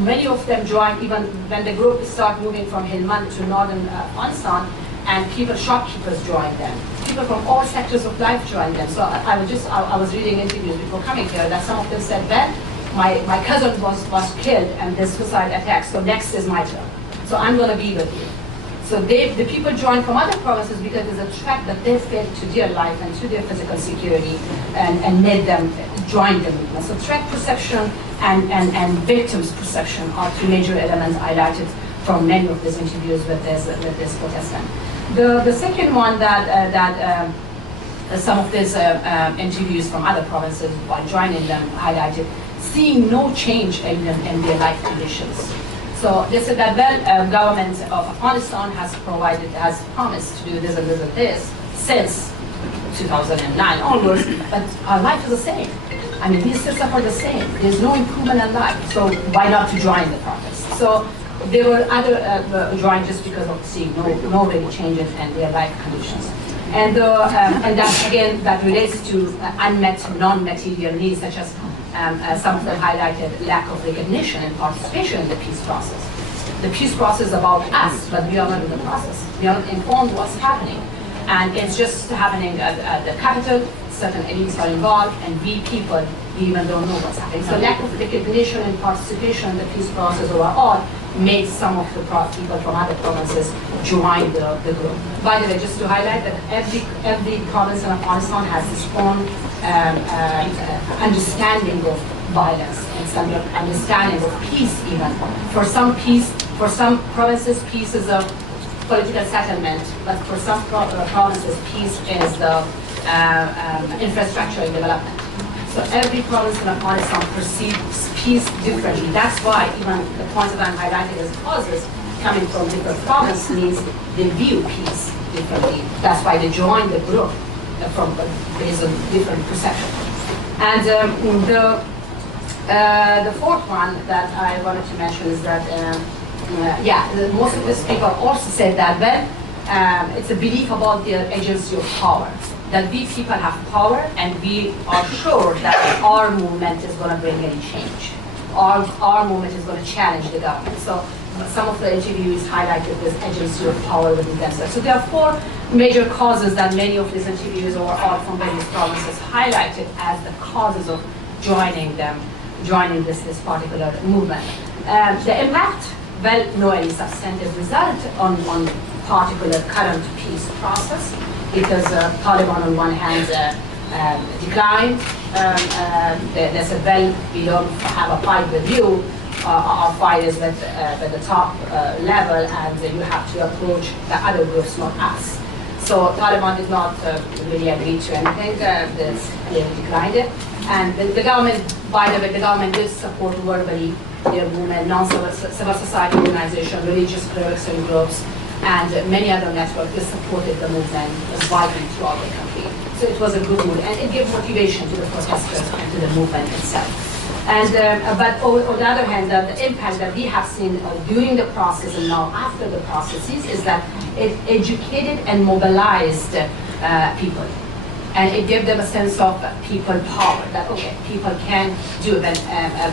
many of them joined even when the group started moving from Helmand to northern Afghanistan, and shopkeepers joined them. People from all sectors of life joined them. So I was reading interviews before coming here that some of them said, well, my cousin was killed and this suicide attack, so next is my turn. So I'm going to be with you. So the people joined from other provinces because there's a threat that they felt to their life and to their physical security and made them join the movement. So threat perception and victims perception are two major elements highlighted from many of these interviews with this protestant. The second one that some of these interviews from other provinces while joining them highlighted, seeing no change in their life conditions. So they said that, well, government of Afghanistan has promised to do this and this and this since 2009 onwards, but our life is the same. I mean, we still suffer the same. There's no improvement in life, so why not to join the protest? So there were other joined just because of seeing no really changes in their life conditions. And that, again, that relates to unmet non-material needs, such as some of them highlighted lack of recognition and participation in the peace process. The peace process is about us, but we are not in the process. We are not informed what's happening. And it's just happening at the capital, certain elites are involved, and we people, we even don't know what's happening. So lack of recognition and participation in the peace process overall made some of the people from other provinces join the group. By the way, just to highlight that every province in Afghanistan has its own understanding of violence and some understanding of peace even. For some provinces, peace is a political settlement, but for some provinces, peace is the infrastructure development. So every province in Afghanistan perceives peace differently. That's why even the points that I'm highlighting as causes coming from different provinces means they view peace differently. That's why they join the group based on different perception. And the fourth one that I wanted to mention is that most of these people also said that, well, it's a belief about their agency of power. That we people have power and we are sure that our movement is going to bring any change. Our movement is going to challenge the government. So some of the interviews highlighted this agency of power within themselves. So there are four major causes that many of these interviews or all from various provinces highlighted as the causes of joining this particular movement. The impact, well, no any substantive result on particular current peace process, because Taliban on one hand declined. They said, well, we don't have a fight with you. Our fight is with the top level, and you have to approach the other groups, not us. So Taliban did not really agree to anything. They declined it. And the government, by the way, the government did support verbally their movement, non-civil society organization, religious clerics and groups, and many other networks that supported the movement widely throughout the country. So it was a good move, and it gave motivation to the protesters and to the movement itself. And but on the other hand, the impact that we have seen during the process and now after the processes is that it educated and mobilized people. And it gave them a sense of people power, that okay, people can do it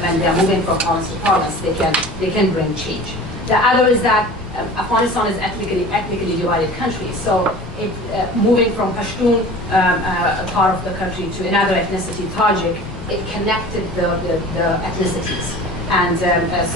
when they are moving from province to province, they can bring change. The other is that Afghanistan is ethnically divided country, so moving from Pashtun part of the country to another ethnicity, Tajik, it connected the ethnicities, and that's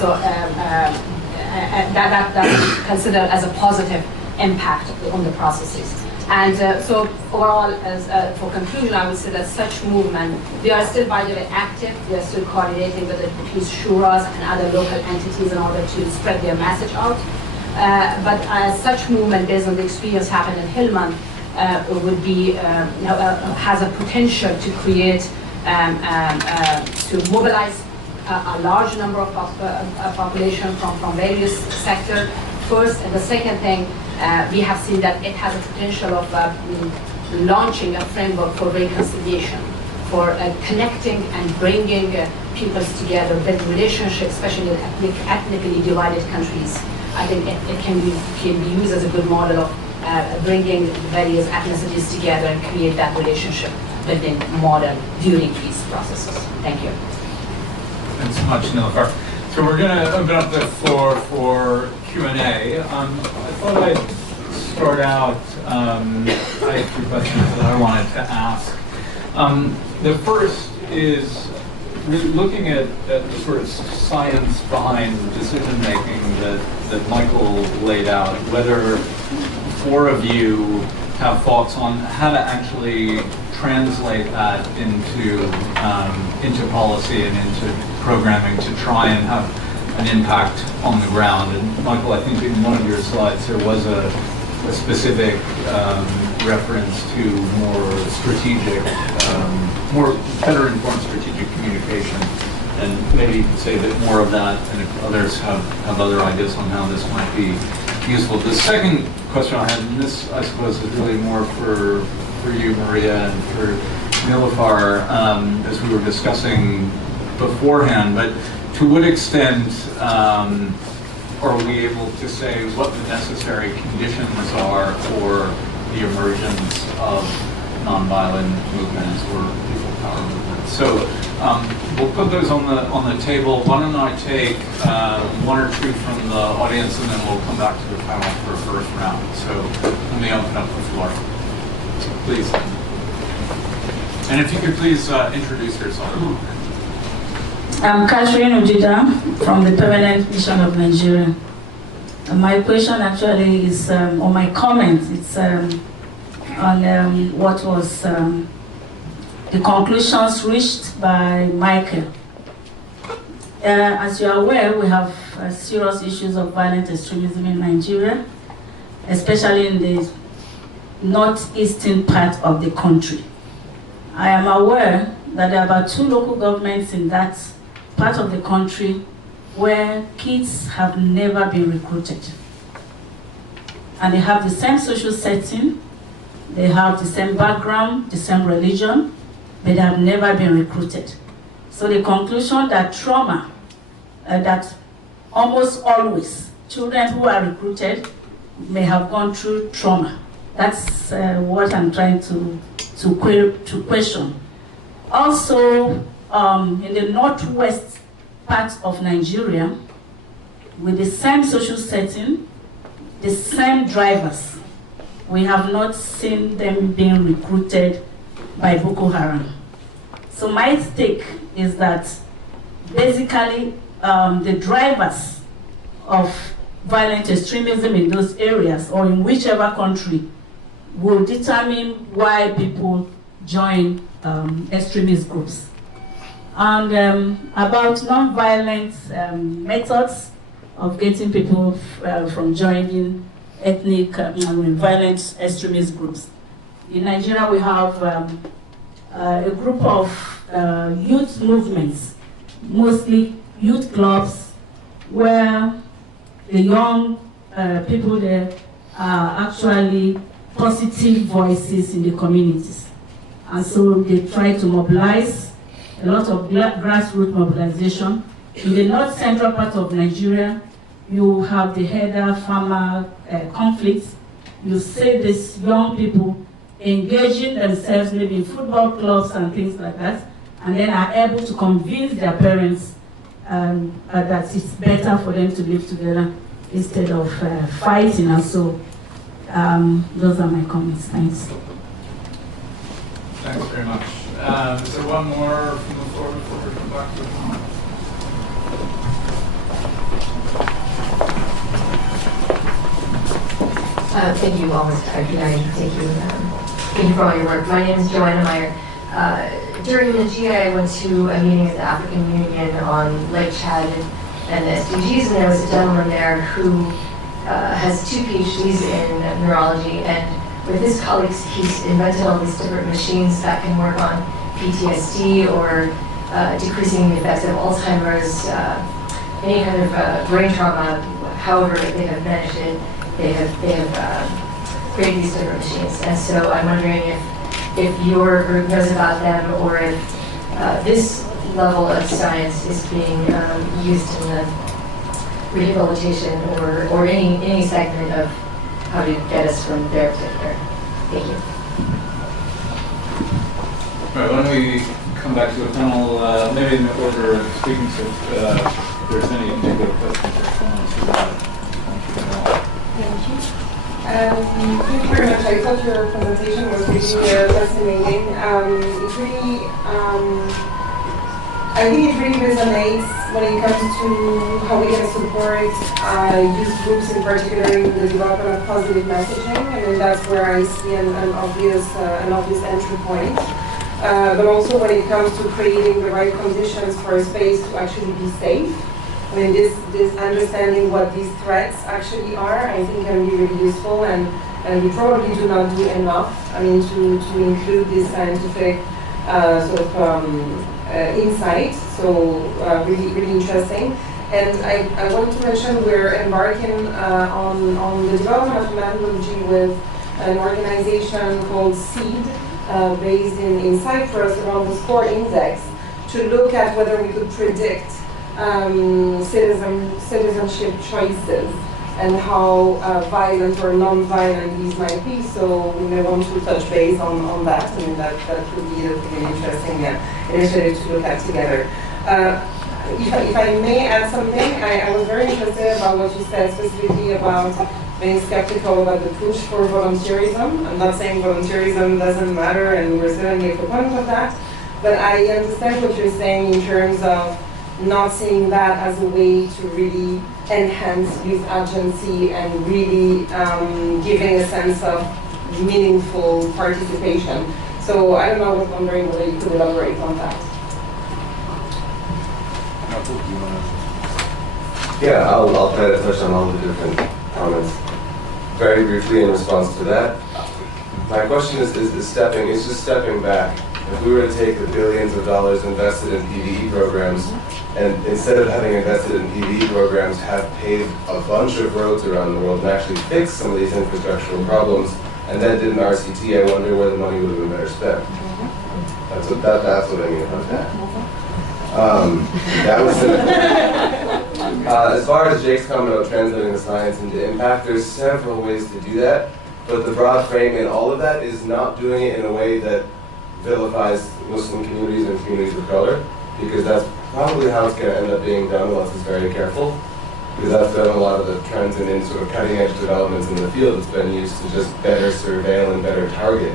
considered as a positive impact on the processes. And so overall, as for conclusion, I would say that such movement, they are still, by the way, active. They are still coordinating with the peace shuras and other local entities in order to spread their message out. But such movement, based on the experience happened in Helmand, would be has a potential to create to mobilize a large number of population from various sectors. First, and the second thing, we have seen that it has a potential of launching a framework for reconciliation, for connecting and bringing peoples together, build relationships, especially in ethnically divided countries. I think it can be used as a good model of bringing various ethnicities together and create that relationship building model during peace processes. Thank you. Thanks so much, Nilüfer. So we're going to open up the floor for Q&A. I thought I'd start out, I have two questions that I wanted to ask. The first is looking at the sort of science behind decision-making that Michael laid out, whether four of you have thoughts on how to actually translate that into policy and into programming to try and have an impact on the ground. And Michael, I think in one of your slides there was a specific reference to more strategic, more better informed strategic communication. And maybe you could say a bit more of that, and if others have other ideas on how this might be useful. The second question I had, and this I suppose is really more for you, Maria, and for Nilüfer, as we were discussing beforehand, but to what extent are we able to say what the necessary conditions are for the emergence of nonviolent movements or people power movements? So we'll put those on the table. Why don't I take one or two from the audience, and then we'll come back to the panel for a first round. So let me open up the floor, please. And if you could please introduce yourself. I'm Catherine Ojida from the Permanent Mission of Nigeria. My question actually is, or my comment, it's on what was the conclusions reached by Michael. As you are aware, we have serious issues of violent extremism in Nigeria, especially in the northeastern part of the country. I am aware that there are about 2 local governments in that part of the country where kids have never been recruited. And they have the same social setting, they have the same background, the same religion, but they have never been recruited. So the conclusion that trauma, that almost always children who are recruited may have gone through trauma. That's what I'm trying to question. Also, in the northwest part of Nigeria, with the same social setting, the same drivers, we have not seen them being recruited by Boko Haram. So my take is that basically the drivers of violent extremism in those areas or in whichever country will determine why people join extremist groups. And about non-violent methods of getting people from joining ethnic violent extremist groups. In Nigeria, we have a group of youth movements, mostly youth clubs, where the young people there are actually positive voices in the communities. And so they try to mobilize a lot of grassroots mobilization. In the north central part of Nigeria, you have the herder-farmer conflicts. You see these young people engaging themselves maybe in football clubs and things like that, and then are able to convince their parents that it's better for them to live together instead of fighting. And so those are my comments. Thanks. Thanks very much. Is there one more from the floor before we come back to the panel? Thank you, all, Mr. IPI. Thank you for all your work. My name is Joanna Meyer. During the GA, I went to a meeting at the African Union on Lake Chad and the SDGs, and there was a gentleman there who has 2 PhDs in neurology, and with his colleagues, he's invented all these different machines that can work on PTSD or decreasing the effects of Alzheimer's, any kind of brain trauma. However they have managed it, they have created these different machines. And so I'm wondering if your group knows about them, or if this level of science is being used in the rehabilitation or any segment of how to get us from there to there. Thank you. All right, why don't we come back to the panel, maybe in the order of speaking, so if there's any particular questions or comments you want to Thank you. Thank you very much. I thought your presentation was really fascinating. It really, I think it really resonates when it comes to how we can support youth groups, in particular in the development of positive messaging. I mean, that's where I see an obvious entry point. But also when it comes to creating the right conditions for a space to actually be safe. I mean, this understanding what these threats actually are, I think can be really useful, and we probably do not do enough, I mean, to include this scientific insight, so really interesting. And I want to mention we're embarking on the development of methodology with an organization called SEED, based in Cyprus, around the SCORE index, to look at whether we could predict citizenship choices and how violent or non-violent these might be. So we may want to touch base on that. I mean, that would be an interesting initiative to look at together. If I may add something, I was very interested about what you said specifically about being skeptical about the push for volunteerism. I'm not saying volunteerism doesn't matter, and we're certainly a proponent of that, but I understand what you're saying in terms of not seeing that as a way to really enhance youth agency and really giving a sense of meaningful participation. So I don't know, I was wondering whether you could elaborate on that. Yeah, I'll try to touch on all the different comments. Very briefly in response to that, my question is just stepping back. If we were to take the billions of dollars invested in PVE programs, and instead of having invested in PVE programs, have paved a bunch of roads around the world and actually fixed some of these infrastructural problems, and then did an RCT, I wonder where the money would have been better spent. That's what I mean about that. That was cynical. As far as Jake's comment about translating the science into impact, there's several ways to do that, but the broad frame in all of that is not doing it in a way that vilifies Muslim communities and communities of color, because that's probably how it's going to end up being done unless it's very careful, because that's been a lot of the trends in sort of cutting edge developments in the field. It's been used to just better surveil and better target.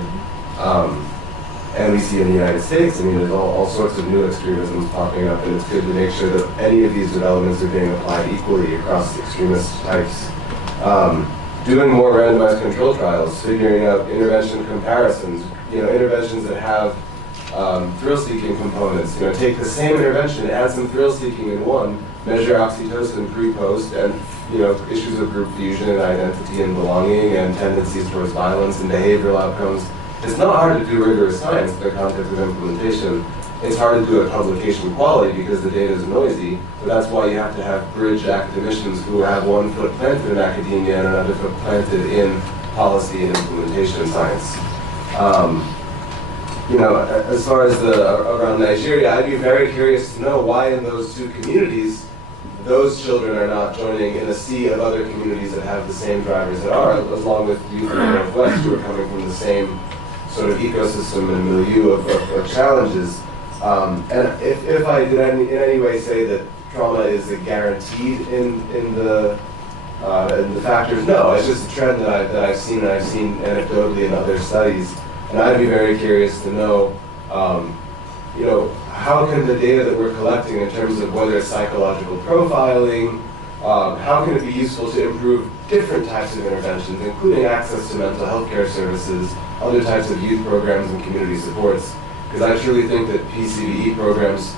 And we see in the United States, I mean, there's all sorts of new extremisms popping up, and it's good to make sure that any of these developments are being applied equally across extremist types. Doing more randomized control trials, figuring out intervention comparisons, interventions that have thrill-seeking components. Take the same intervention, add some thrill-seeking in one, measure oxytocin pre-post, and issues of group fusion and identity and belonging and tendencies towards violence and behavioral outcomes. It's not hard to do rigorous science in the context of implementation. It's hard to do it at publication quality because the data is noisy, but that's why you have to have bridge academicians who have one foot planted in academia and another foot planted in policy and implementation science. As far as around Nigeria, I'd be very curious to know why in those two communities, those children are not joining in a sea of other communities that have the same drivers that are, along with youth in the Northwest who are coming from the same sort of ecosystem and milieu of challenges. And if I did in any way say that trauma is guaranteed in the factors, no, it's just a trend that I've seen anecdotally in other studies. And I'd be very curious to know, how can the data that we're collecting in terms of whether it's psychological profiling, how can it be useful to improve different types of interventions, including access to mental health care services, other types of youth programs and community supports, because I truly think that PCVE programs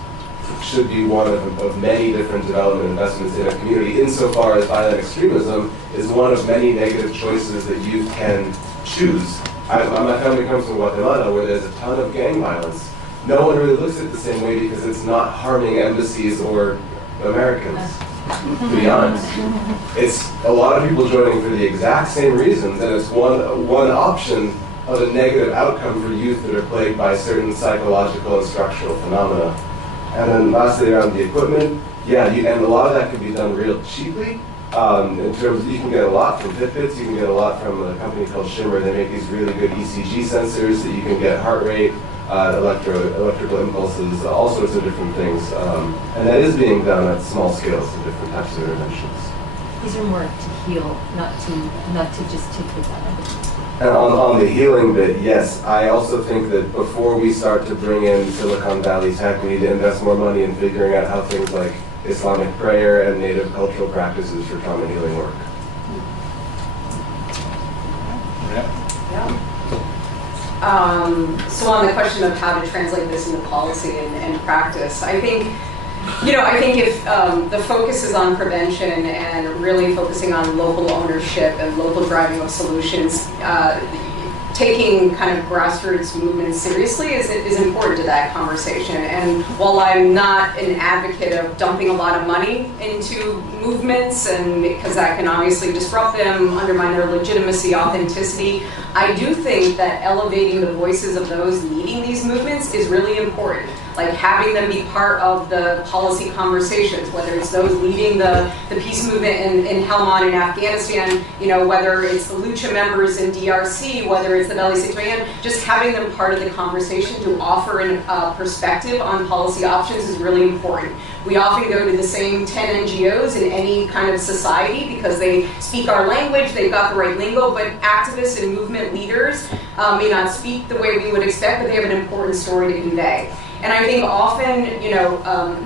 should be one of many different development investments in a community, insofar as violent extremism is one of many negative choices that youth can choose. My family comes from Guatemala, where there's a ton of gang violence. No one really looks at it the same way because it's not harming embassies or Americans, to be honest. It's a lot of people joining for the exact same reasons, and it's one option of a negative outcome for youth that are plagued by certain psychological and structural phenomena. And then lastly, around the equipment, yeah, and a lot of that can be done real cheaply. In terms of, you can get a lot from Fitbits, you can get a lot from a company called Shimmer. They make these really good ECG sensors that you can get heart rate, electrical impulses, all sorts of different things. And that is being done at small scales in different types of interventions. These are more to heal, not to just take the gun. And on the healing bit, yes, I also think that before we start to bring in Silicon Valley tech, we need to invest more money in figuring out how things like Islamic prayer and native cultural practices for trauma healing work. So on the question of how to translate this into policy and practice, I think if the focus is on prevention and really focusing on local ownership and local driving of solutions, taking kind of grassroots movements seriously is important to that conversation. And while I'm not an advocate of dumping a lot of money into movements, and because that can obviously disrupt them, undermine their legitimacy, authenticity, I do think that elevating the voices of those leading these movements is really important. Like having them be part of the policy conversations, whether it's those leading the peace movement in Helmand in Afghanistan, whether it's the Lucha members in DRC, whether it's the Valley Citoyen, just having them part of the conversation to offer a perspective on policy options is really important. We often go to the same 10 NGOs in any kind of society because they speak our language, they've got the right lingo, but activists and movement leaders may not speak the way we would expect, but they have an important story to convey. And I think often,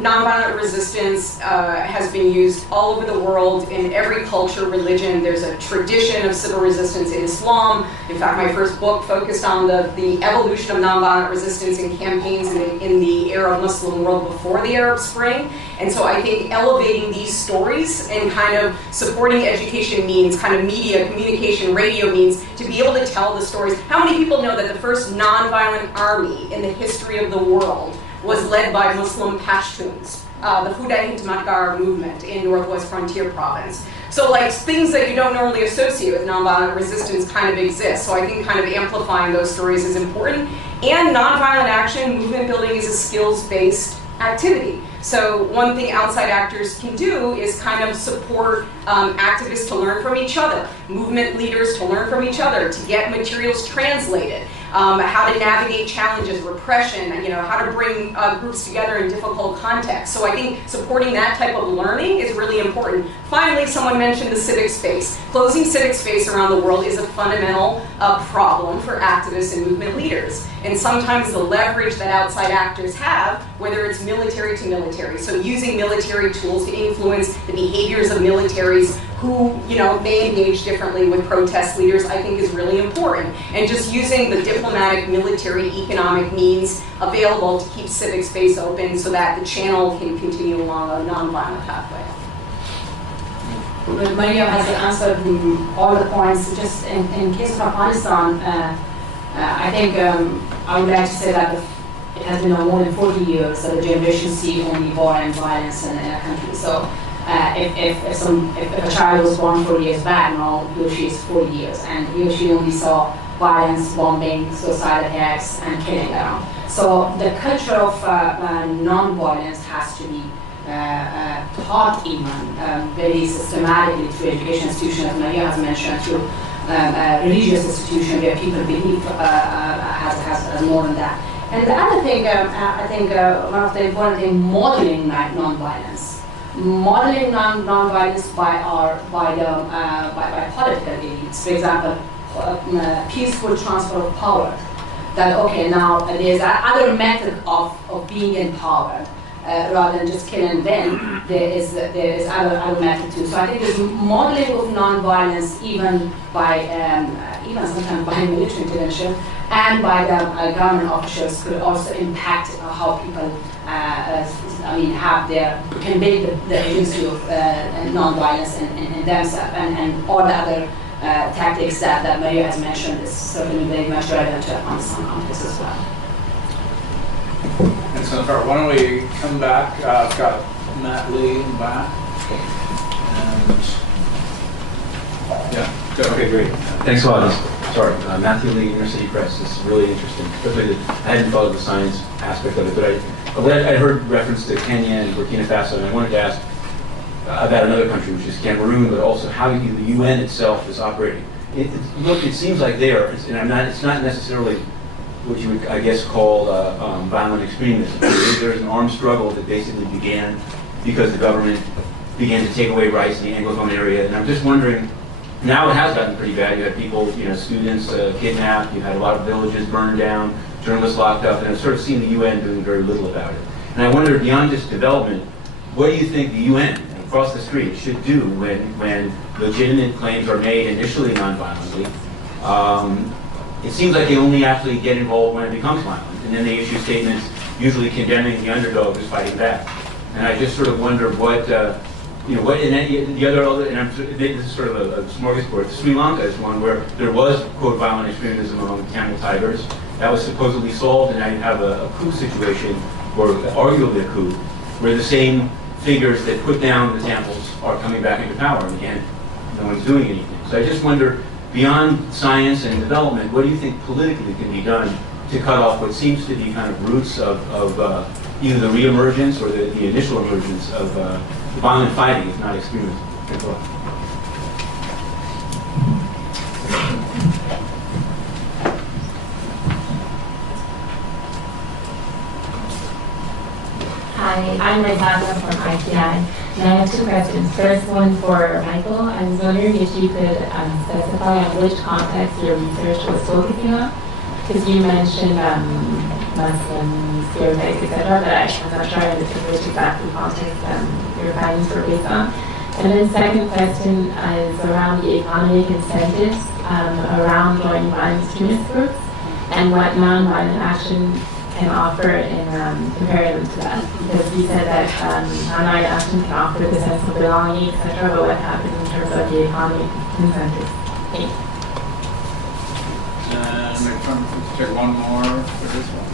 nonviolent resistance has been used all over the world in every culture, religion. There's a tradition of civil resistance in Islam. In fact, my first book focused on the evolution of nonviolent resistance and campaigns in the Arab Muslim world before the Arab Spring. And so I think elevating these stories and kind of supporting education means, kind of media, communication, radio means, to be able to tell the stories. How many people know that the first nonviolent army in the history of the world was led by Muslim Pashtuns, the Huda Hintmatgar movement in Northwest Frontier Province? So like things that you don't normally associate with nonviolent resistance kind of exist. So I think kind of amplifying those stories is important. And nonviolent action, movement building is a skills-based activity. So one thing outside actors can do is kind of support activists to learn from each other, movement leaders to learn from each other, to get materials translated, how to navigate challenges, repression, how to bring groups together in difficult contexts. So I think supporting that type of learning is really important. Finally, someone mentioned the civic space. Closing civic space around the world is a fundamental problem for activists and movement leaders. And sometimes the leverage that outside actors have, whether it's military to military, so using military tools to influence the behaviors of militaries who may engage differently with protest leaders, I think is really important. And just using the diplomatic, military, economic means available to keep civic space open so that the channel can continue along a nonviolent pathway. Well, Maria has answered all the points. Just in case of Afghanistan, I think I would like to say that it has been more than 40 years that the generation see only war and violence in a country. So if a child was born 40 years back, now he or she is 40 years, and he or she only saw violence, bombing, suicide attacks, and killing around. So the culture of non-violence has to be taught even very systematically through education institutions, as Maria has mentioned, through religious institutions where people believe has more than that. And the other thing, I think one of the important things, modeling non-violence. Modeling non-violence by political elites. For example, peaceful transfer of power. That okay, now there's another method of being in power. rather than just kill and then there is other method too. So I think this modeling of non-violence, even sometimes by military intervention and by the government officials, could also impact how people can build the agency of non-violence in themselves, and all the other tactics that Maria has mentioned is certainly very much relevant to on some context as well. And so why don't we come back? I've got Matt Lee in the back. And okay, great. Thanks a lot. Sorry, Matthew Lee, Inner City Press. This is really interesting, especially that I hadn't thought of the science aspect of it, but I heard reference to Kenya and Burkina Faso, and I wanted to ask about another country, which is Cameroon, but also how the UN itself is operating. It seems like there, it's not necessarily what you would, I guess, call violent extremism. There's an armed struggle that basically began because the government began to take away rights in the Anglophone area, and I'm just wondering, now it has gotten pretty bad. You had people, students kidnapped, you had a lot of villages burned down, journalists locked up, and I've sort of seen the UN doing very little about it. And I wonder, beyond this development, what do you think the UN across the street should do when legitimate claims are made initially non-violently? It seems like they only actually get involved when it becomes violent, and then they issue statements usually condemning the underdog who's fighting back. And I just sort of wonder what, and the other, and this is sort of a smorgasbord. Sri Lanka is one where there was, quote, violent extremism among Tamil tigers. That was supposedly solved, and now you have a coup situation, or arguably a coup, where the same figures that put down the Tamils are coming back into power, and again, no one's doing anything. So I just wonder, beyond science and development, what do you think politically can be done to cut off what seems to be kind of roots of either the re-emergence or the initial emergence of violent fighting, if not extremism? Thanks a lot. Hi, I'm Rizana from IPI, and I have two questions. First one for Michael. I was wondering if you could specify on which context your research was focusing on, because you mentioned Muslim stereotypes, etc., but I'm not sure I understood which exactly context your findings were based on. And then second question is around the economic incentives around joining violent extremist groups and what non-violent action can offer in comparing to that. Because you said that non-violent action can offer the sense of belonging, etc., but what happens in terms of the economic incentives? Thank you. Let's take one more for this one.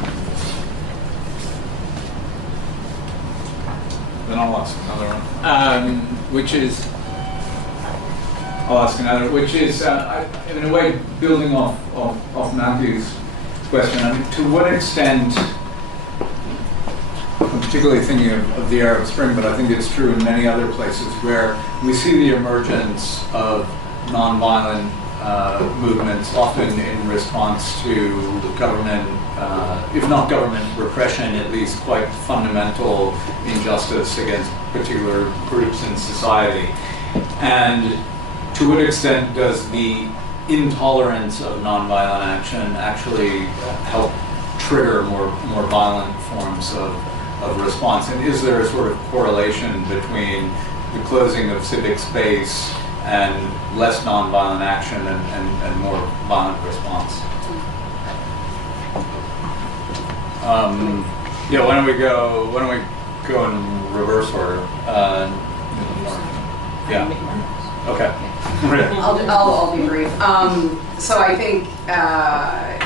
Then I'll ask another one, I'll ask another, which is, in a way, building off Matthew's question. I mean, to what extent, I'm particularly thinking of the Arab Spring, but I think it's true in many other places where we see the emergence of nonviolent movements, often in response to government, if not government repression, at least quite fundamental injustice against particular groups in society. And to what extent does the intolerance of nonviolent action actually help trigger more violent forms of response? And is there a sort of correlation between the closing of civic space and less nonviolent action and more violent response? Why don't we go in reverse order? Okay. I'll be brief. So I think,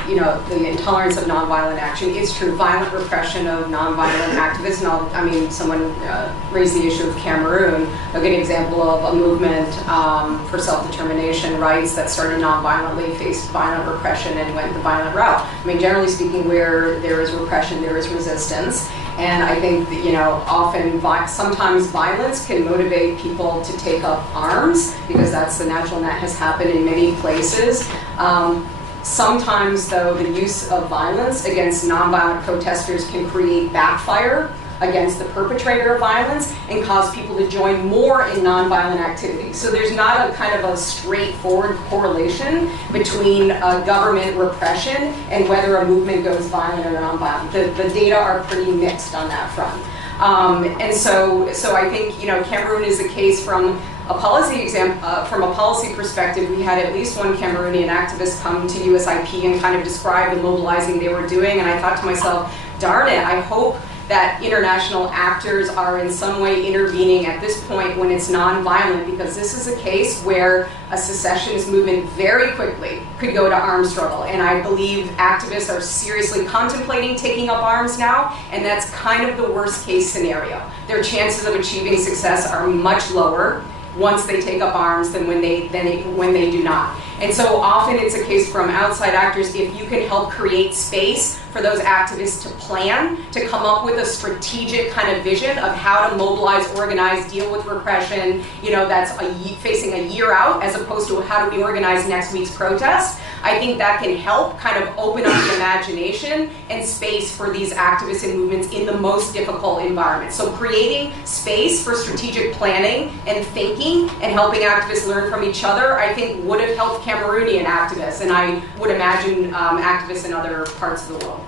the intolerance of nonviolent action is true. Violent repression of nonviolent activists. And someone raised the issue of Cameroon. A good example of a movement for self-determination rights that started nonviolently, faced violent repression, and went the violent route. Generally speaking, where there is repression, there is resistance. And I think that, sometimes violence can motivate people to take up arms, because that's the natural, and that has happened in many places. Sometimes, though, the use of violence against nonviolent protesters can create backfire against the perpetrator of violence and cause people to join more in nonviolent activities. So there's not a kind of a straightforward correlation between government repression and whether a movement goes violent or nonviolent. The data are pretty mixed on that front. And so I think, you know, Cameroon is a case from a policy perspective. We had at least one Cameroonian activist come to USIP and kind of describe the mobilizing they were doing, and I thought to myself, darn it, I hope that international actors are in some way intervening at this point when it's non-violent, because this is a case where a secessionist movement very quickly could go to arms struggle. And I believe activists are seriously contemplating taking up arms now, and that's kind of the worst case scenario. Their chances of achieving success are much lower once they take up arms than when they do not. And so often it's a case from outside actors, if you can help create space for those activists to plan, to come up with a strategic kind of vision of how to mobilize, organize, deal with repression, you know, that's facing a year out, as opposed to how do we organize next week's protest. I think that can help kind of open up the imagination and space for these activists and movements in the most difficult environments. So creating space for strategic planning and thinking and helping activists learn from each other, I think would have helped Cameroonian activists, and I would imagine activists in other parts of the world.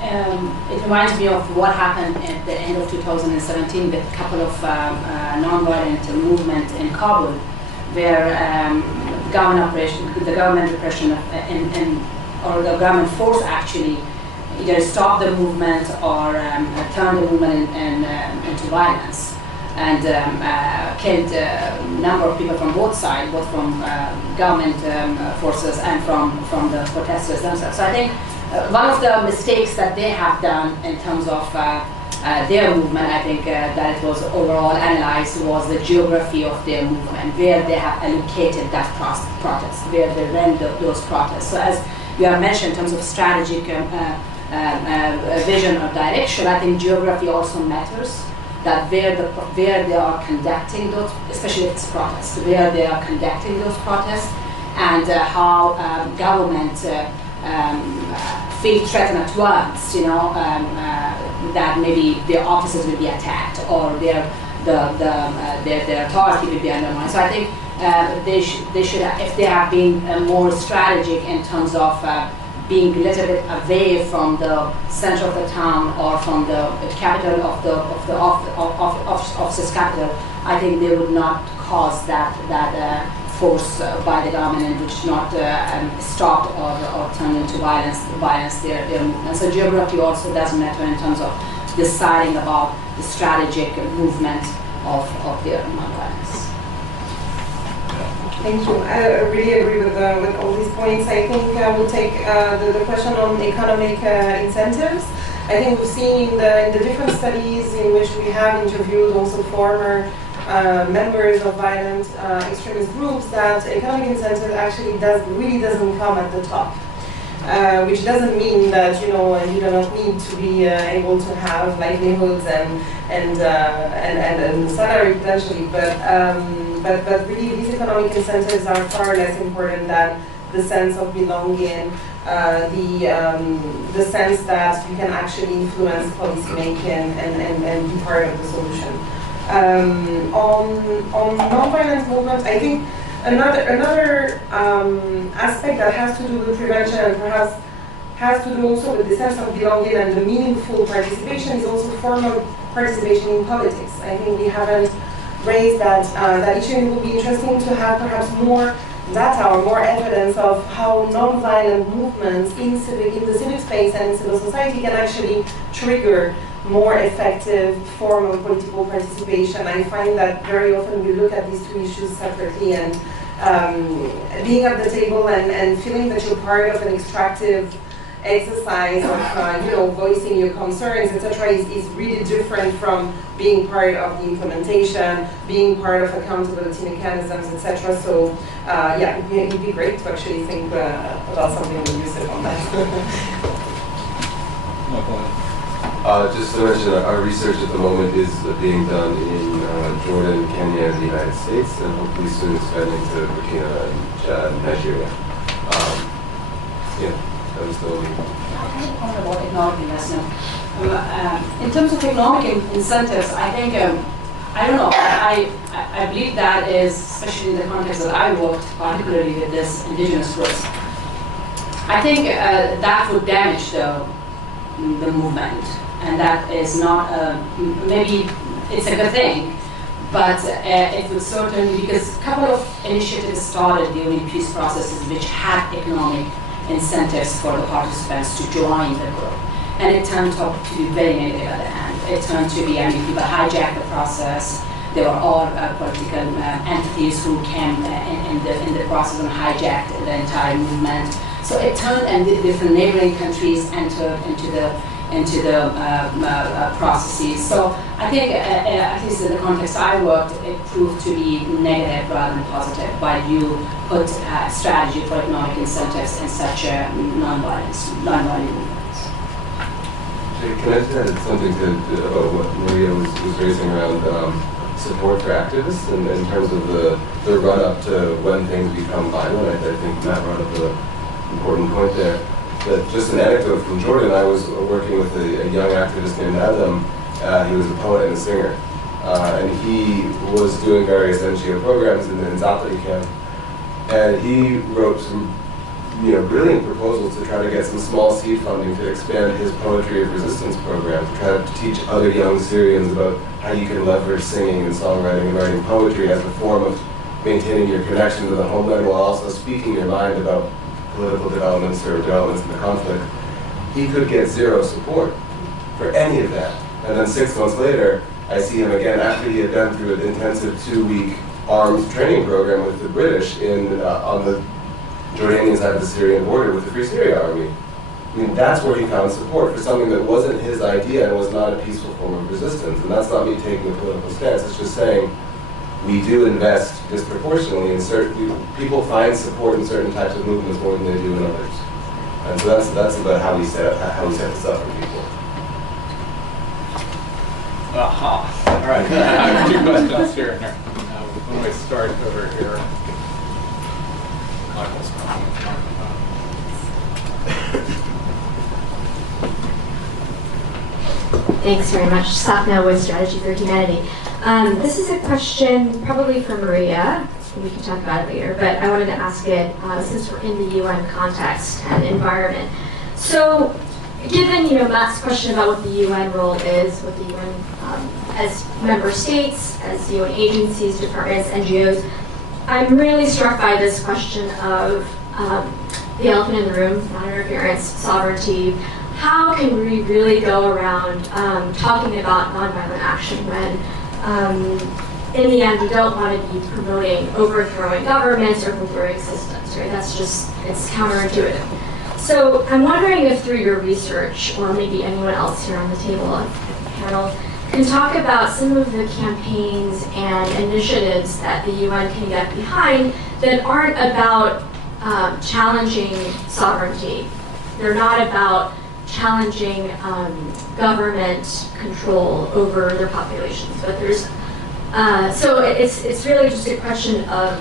It reminds me of what happened at the end of 2017 with a couple of non-violent movements in Kabul, where the government repression or the government force actually either stopped the movement or turned the movement into violence, and killed a number of people from both sides, both from government forces and from the protesters themselves. So I think one of the mistakes that they have done in terms of their movement, I think that it was overall analyzed, was the geography of their movement, where they have allocated that protest, where they ran those protests. So as you have mentioned, in terms of strategic vision or direction, I think geography also matters. That where they are conducting those, especially if it's protests, where they are conducting those protests, and how government feel threatened at once, you know, that maybe their offices will be attacked or their authority will be undermined. So I think they should, if they have been more strategic in terms of being a little bit away from the center of the town or from the capital of the office's capital, I think they would not cause that force by the government, and which not stop or turn into violence their movement. So geography also does matter in terms of deciding about the strategic movement of their non-violence. Thank you. I really agree with all these points. I think we'll take the question on economic incentives. I think we've seen in the different studies in which we have interviewed also former members of violent extremist groups that economic incentive actually really doesn't come at the top. Which doesn't mean that you do not need to be able to have livelihoods and salary potentially, but really these economic incentives are far less important than the sense of belonging, the sense that you can actually influence policy making and be part of the solution. On non-violent movement, I think another aspect that has to do with prevention and perhaps has to do also with the sense of belonging and the meaningful participation is also formal participation in politics. I think we haven't raised that issue, and it would be interesting to have perhaps more data or more evidence of how non-violent movements in the civic space and in civil society can actually trigger more effective form of political participation. I find that very often we look at these two issues separately, and being at the table and feeling that you're part of an extractive exercise of voicing your concerns, etc., is really different from being part of the implementation, being part of accountability mechanisms, etc. So yeah, it would be great to actually think about something with USIP on that. No problem. Just to mention, our research at the moment is being done in Jordan, Kenya, and the United States, and hopefully soon expanding to Burkina and Chad and Nigeria. Yeah, that was the only. I have a point about economic investment. In terms of economic incentives, I think, I don't know, I believe that is, especially in the context that I worked, particularly with this indigenous groups, I think that would damage the the movement, and that is not maybe it's a good thing, but it would certainly, because a couple of initiatives started during peace processes which had economic incentives for the participants to join the group, and it turned out to be very negative at the end. It turned to be, people hijacked the process. They were all political entities who came in the process and hijacked the entire movement. So it turned, and the different neighboring countries entered into the processes. So I think, at least in the context I worked, it proved to be negative rather than positive, while you put a strategy for economic incentives in such a non-violent movements. Can I just add something about what Maria was raising around support for activists, and in terms of the run-up to when things become violent? I think Matt brought up an important point there. That just an anecdote from Jordan, I was working with a young activist named Adam. He was a poet and a singer. And he was doing various NGO programs in the Nzapli camp. And he wrote some brilliant proposals to try to get some small seed funding to expand his Poetry of Resistance program, to try to teach other young Syrians about how you can leverage singing and songwriting and writing poetry as a form of maintaining your connection to the homeland while also speaking your mind about political developments or developments in the conflict. He could get zero support for any of that. And then 6 months later, I see him again after he had been through an intensive 2-week armed training program with the British on the Jordanian side of the Syrian border with the Free Syria Army. I mean, that's where he found support for something that wasn't his idea and was not a peaceful form of resistance. And that's not me taking a political stance. It's just saying we do invest disproportionately in certain people find support in certain types of movements more than they do in others. And so that's about how we set this up for people. Aha. All right. I have 2 questions here. When we start over here. Michael's Thanks very much. Sapna with Strategy for Humanity. This is a question probably for Maria. We can talk about it later, but I wanted to ask it since we're in the UN context and environment. So, given Matt's question about what the UN role is, what the UN as member states, as UN agencies, departments, NGOs, I'm really struck by this question of the elephant in the room, non-interference, sovereignty. How can we really go around talking about nonviolent action when, in the end, we don't want to be promoting overthrowing governments or overthrowing systems, right? It's counterintuitive. So I'm wondering if through your research, or maybe anyone else here on the table, on the panel, can talk about some of the campaigns and initiatives that the UN can get behind that aren't about challenging sovereignty. They're not about challenging government control over their populations, but there's so it's really just a question of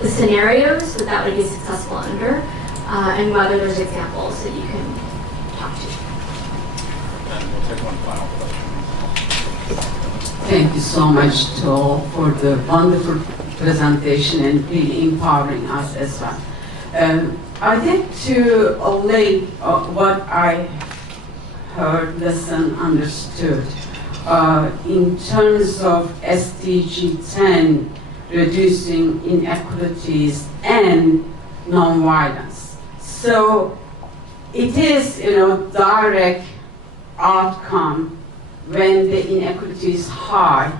the scenarios that would be successful under, and whether there's examples that you can talk to. And we'll take one final question. Thank you so much, Joel, for the wonderful presentation and really empowering us as well. I think to link what I heard, listened, understood in terms of SDG 10, reducing inequalities and nonviolence. So it is, direct outcome when the inequity is high,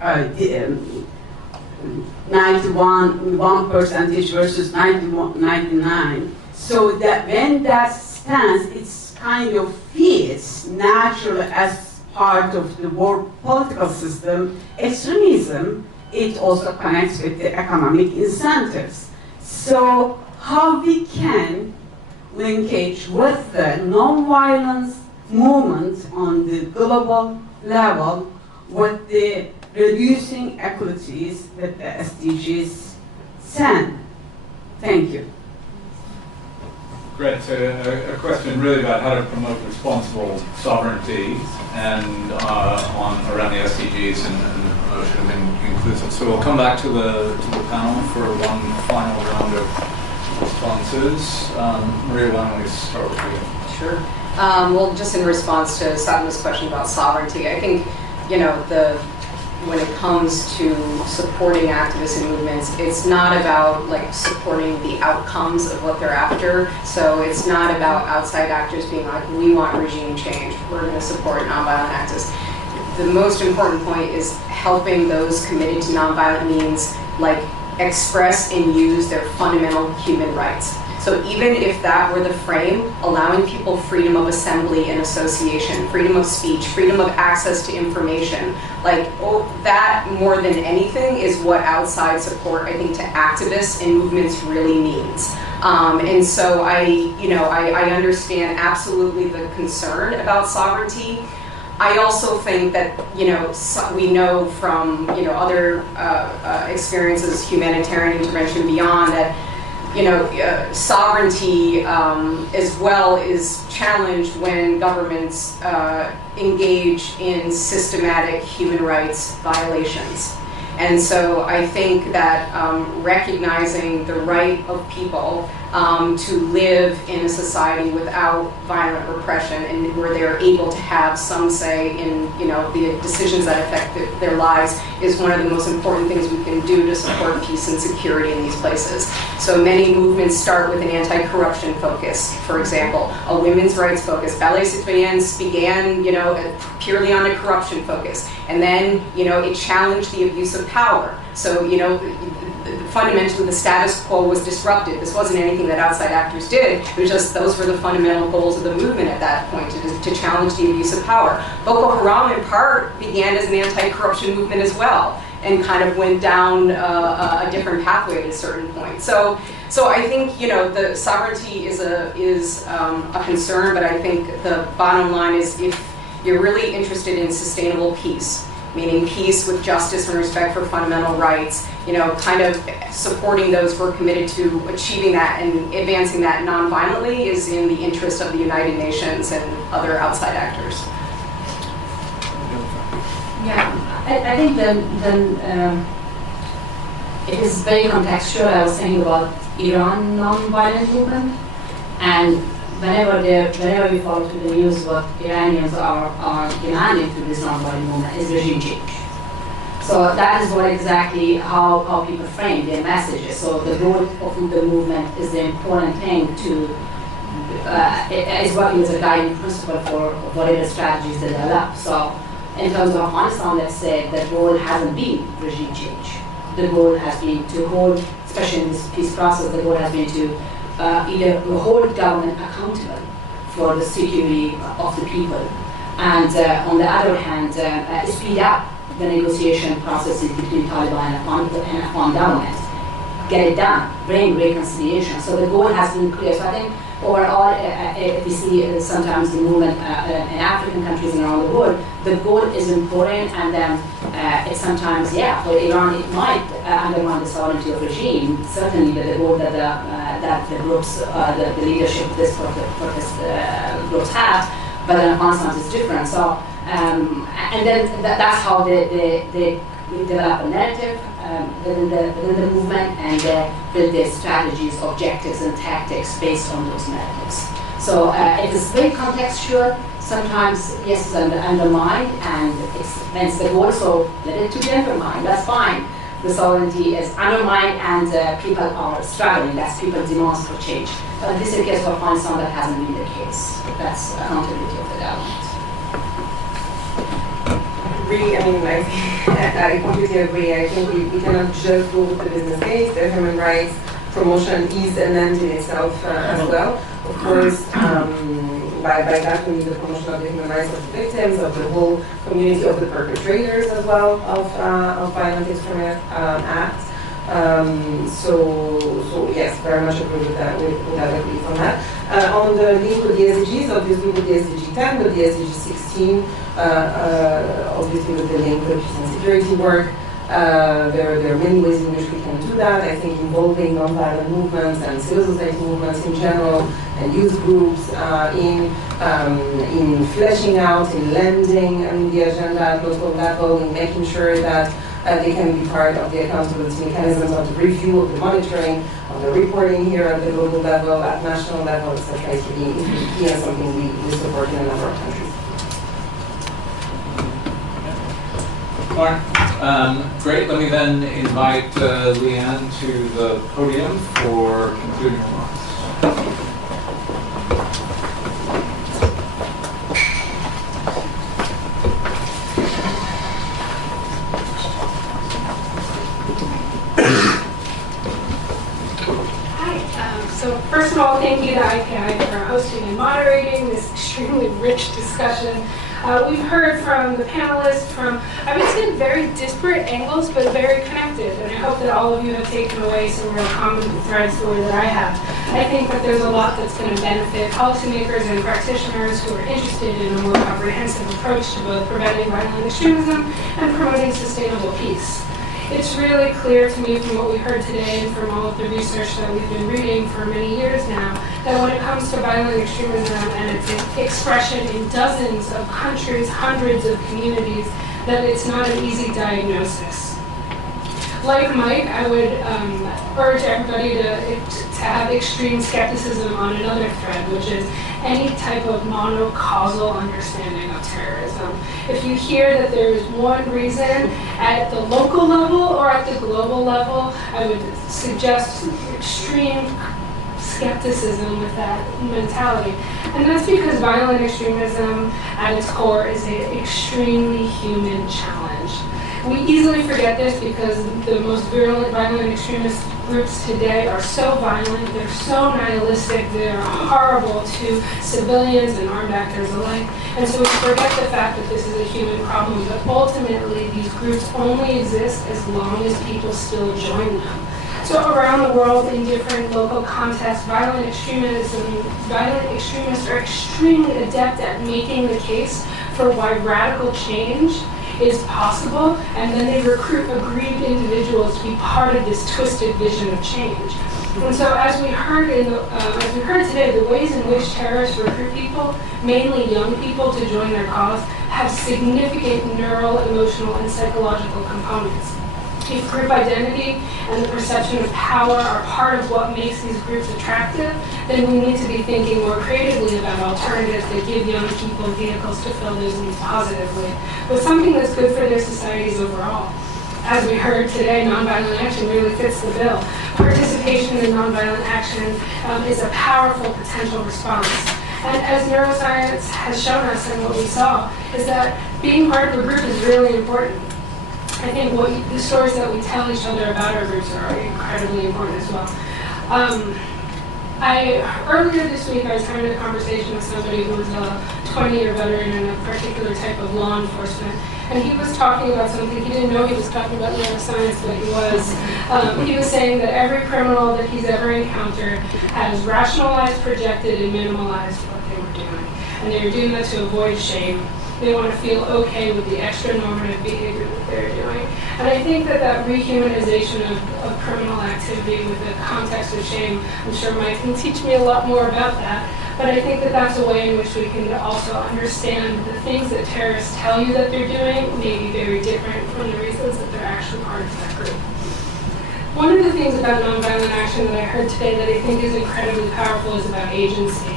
91% versus 99. So that when that stands, it's kind of feels natural as part of the world political system. Extremism, it also connects with the economic incentives. So how we can linkage with the non-violence movement on the global level with the reducing equalities that the SDGs send. Thank you. Great. So a question really about how to promote responsible sovereignty and around the SDGs and promotion of inclusive. So we'll come back to the panel for one final round of responses. Maria, why don't we start with you? Sure. Well, just in response to Satma's question about sovereignty, I think, you know, when it comes to supporting activists and movements, it's not about like supporting the outcomes of what they're after. So it's not about outside actors being like, we want regime change, we're going to support nonviolent activists. The most important point is helping those committed to nonviolent means like express and use their fundamental human rights. So even if that were the frame, allowing people freedom of assembly and association, freedom of speech, freedom of access to information, like that more than anything is what outside support, I think, to activists and movements really means. And so I understand absolutely the concern about sovereignty. I also think that, you know, we know from, you know, other experiences, humanitarian intervention beyond, that, you know, sovereignty as well is challenged when governments engage in systematic human rights violations. And so I think that recognizing the right of people to live in a society without violent repression and where they're able to have some say in, you know, the decisions that affect their lives is one of the most important things we can do to support peace and security in these places. So many movements start with an anti-corruption focus, for example, a women's rights focus. Ballets Citoyens began, you know, purely on a corruption focus. And then, you know, it challenged the abuse of power. So, you know, fundamentally the status quo was disrupted. This wasn't anything that outside actors did. It was just those were the fundamental goals of the movement at that point, to challenge the abuse of power. Boko Haram in part began as an anti-corruption movement as well, and kind of went down a different pathway at a certain point. So I think, you know, the sovereignty is a concern, but I think the bottom line is if you're really interested in sustainable peace, meaning peace with justice and respect for fundamental rights, you know, kind of supporting those who are committed to achieving that and advancing that non-violently is in the interest of the United Nations and other outside actors. Yeah, I think it is very contextual. I was thinking about Iran non-violent movement, and whenever we follow through the news, what Iranians are demanding through this non-violent movement is regime change. So that is what exactly how people frame their messages. So the role of the movement is the important thing to, is working as a guiding principle for whatever strategies they develop. So in terms of Afghanistan, let's say the goal hasn't been regime change. The goal has been to hold, especially in this peace process, the goal has been to either hold government accountable for the security of the people, and on the other hand, speed up the negotiation processes between Taliban and Afghan government, get it done, bring reconciliation. So the goal has been clear. So I think overall, we see sometimes the movement in African countries and around the world, the goal is important, and then it's sometimes, yeah, for Iran it might undermine the sovereignty of regime, certainly the goal that the groups, the leadership of this protest groups have, but in Afghanistan it's different. So, and then that's how they develop a narrative within the movement, and build their strategies, objectives, and tactics based on those narratives. So it is very contextual. Sometimes, yes, it's undermined, and it's the goal, so let it to be undermined. That's fine. The sovereignty is undermined, and people are struggling. That's people's demands for change. But in this case of Afghanistan, that hasn't been the case. That's accountability of the government. Really, I mean, I completely agree. I think we cannot just go with the business case. The human rights promotion is an end in itself as well. Of course, by that we mean the promotion of the human rights of the victims, of the whole community, of the perpetrators as well of violent extremist acts. So yes, very much agree with that. With that agree on that. On the link with the SDGs, obviously with the SDG 10, with the SDG 16, obviously with the link with the peace and security work. There are many ways in which we can do that. I think involving non-violent movements and civil society movements in general, and youth groups in fleshing out, in lending the agenda at local level, in making sure that They can be part of the accountability mechanisms, of the review, of the monitoring, of the reporting here at the global level, at national level, etc. It's really key and something we support in a number of countries. All right. Great. Let me then invite Leanne to the podium for concluding remarks. So first of all, thank you to IPI for hosting and moderating this extremely rich discussion. We've heard from the panelists from, I would say, very disparate angles, but very connected. And I hope that all of you have taken away some real common threads the way that I have. I think that there's a lot that's going to benefit policymakers and practitioners who are interested in a more comprehensive approach to both preventing violent extremism and promoting sustainable peace. It's really clear to me from what we heard today and from all of the research that we've been reading for many years now that when it comes to violent extremism and its expression in dozens of countries, hundreds of communities, that it's not an easy diagnosis. Like Mike, I would urge everybody to have extreme skepticism on another thread, which is any type of monocausal understanding of terrorism. If you hear that there is one reason at the local level or at the global level, I would suggest extreme skepticism with that mentality. And that's because violent extremism at its core is an extremely human challenge. We easily forget this because the most virulent violent extremist groups today are so violent, they're so nihilistic, they're horrible to civilians and armed actors alike. And so we forget the fact that this is a human problem, but ultimately these groups only exist as long as people still join them. So around the world, in different local contexts, violent extremists are extremely adept at making the case for why radical change is possible, and then they recruit aggrieved individuals to be part of this twisted vision of change. And so, as we heard today, the ways in which terrorists recruit people, mainly young people, to join their cause, have significant neural, emotional, and psychological components. If group identity and the perception of power are part of what makes these groups attractive, then we need to be thinking more creatively about alternatives that give young people vehicles to fill those needs positively, with something that's good for their societies overall. As we heard today, nonviolent action really fits the bill. Participation in nonviolent action is a powerful potential response. And as neuroscience has shown us and what we saw, is that being part of a group is really important. I think the stories that we tell each other about our groups are incredibly important as well. Earlier this week, I was having a conversation with somebody who was a 20-year veteran in a particular type of law enforcement, and he was talking about something. He didn't know he was talking about neuroscience, but he was. He was saying that every criminal that he's ever encountered has rationalized, projected, and minimalized what they were doing, and they were doing that to avoid shame. They want to feel okay with the extra normative behavior that they're doing. And I think that rehumanization of criminal activity with the context of shame, I'm sure Mike can teach me a lot more about that, but I think that that's a way in which we can also understand the things that terrorists tell you that they're doing may be very different from the reasons that they're actually part of that group. One of the things about nonviolent action that I heard today that I think is incredibly powerful is about agency.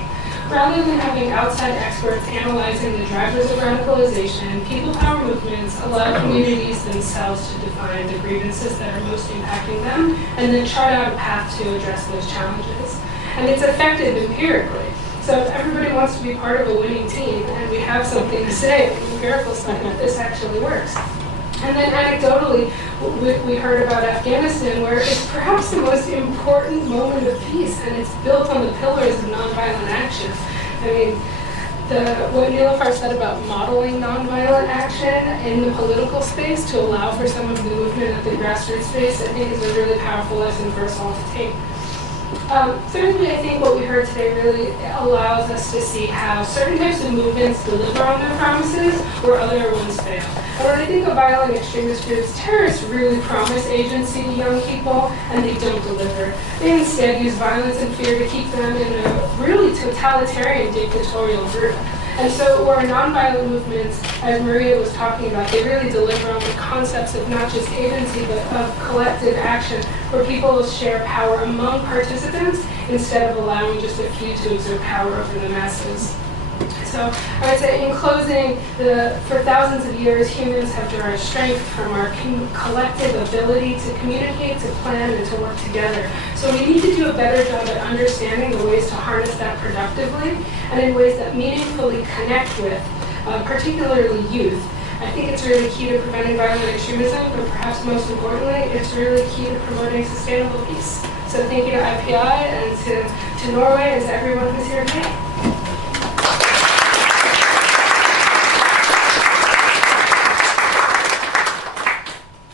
Rather than having outside experts analyzing the drivers of radicalization, people power movements allow communities themselves to define the grievances that are most impacting them and then chart out a path to address those challenges. And it's effective empirically. So if everybody wants to be part of a winning team and we have something to say, the empirical side that this actually works. And then anecdotally, we heard about Afghanistan, where it's perhaps the most important moment of peace, and it's built on the pillars of nonviolent action. I mean, what Nilüfer said about modeling nonviolent action in the political space to allow for some of the movement at the grassroots space, I think is a really powerful lesson for us all to take. Thirdly, I think what we heard today really allows us to see how certain types of movements deliver on their promises where other ones fail. And when I think of violent extremist groups, terrorists really promise agency to young people, and they don't deliver. They instead use violence and fear to keep them in a really totalitarian dictatorial group. And so where nonviolent movements, as Maria was talking about, they really deliver on the concepts of not just agency, but of collective action, where people share power among participants instead of allowing just a few to exert power over the masses. So I would say in closing, for thousands of years, humans have derived strength from our collective ability to communicate, to plan, and to work together. So we need to do a better job at understanding the ways to harness that productively and in ways that meaningfully connect with, particularly youth. I think it's really key to preventing violent extremism, but perhaps most importantly, it's really key to promoting sustainable peace. So thank you to IPI and to Norway and to everyone who's here today.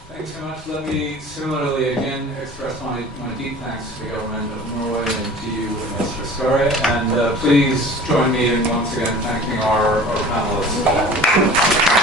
Thanks so much. Let me similarly again express my deep thanks to the government of Norway and to you, Mr. Skare. And please join me in once again thanking our panelists.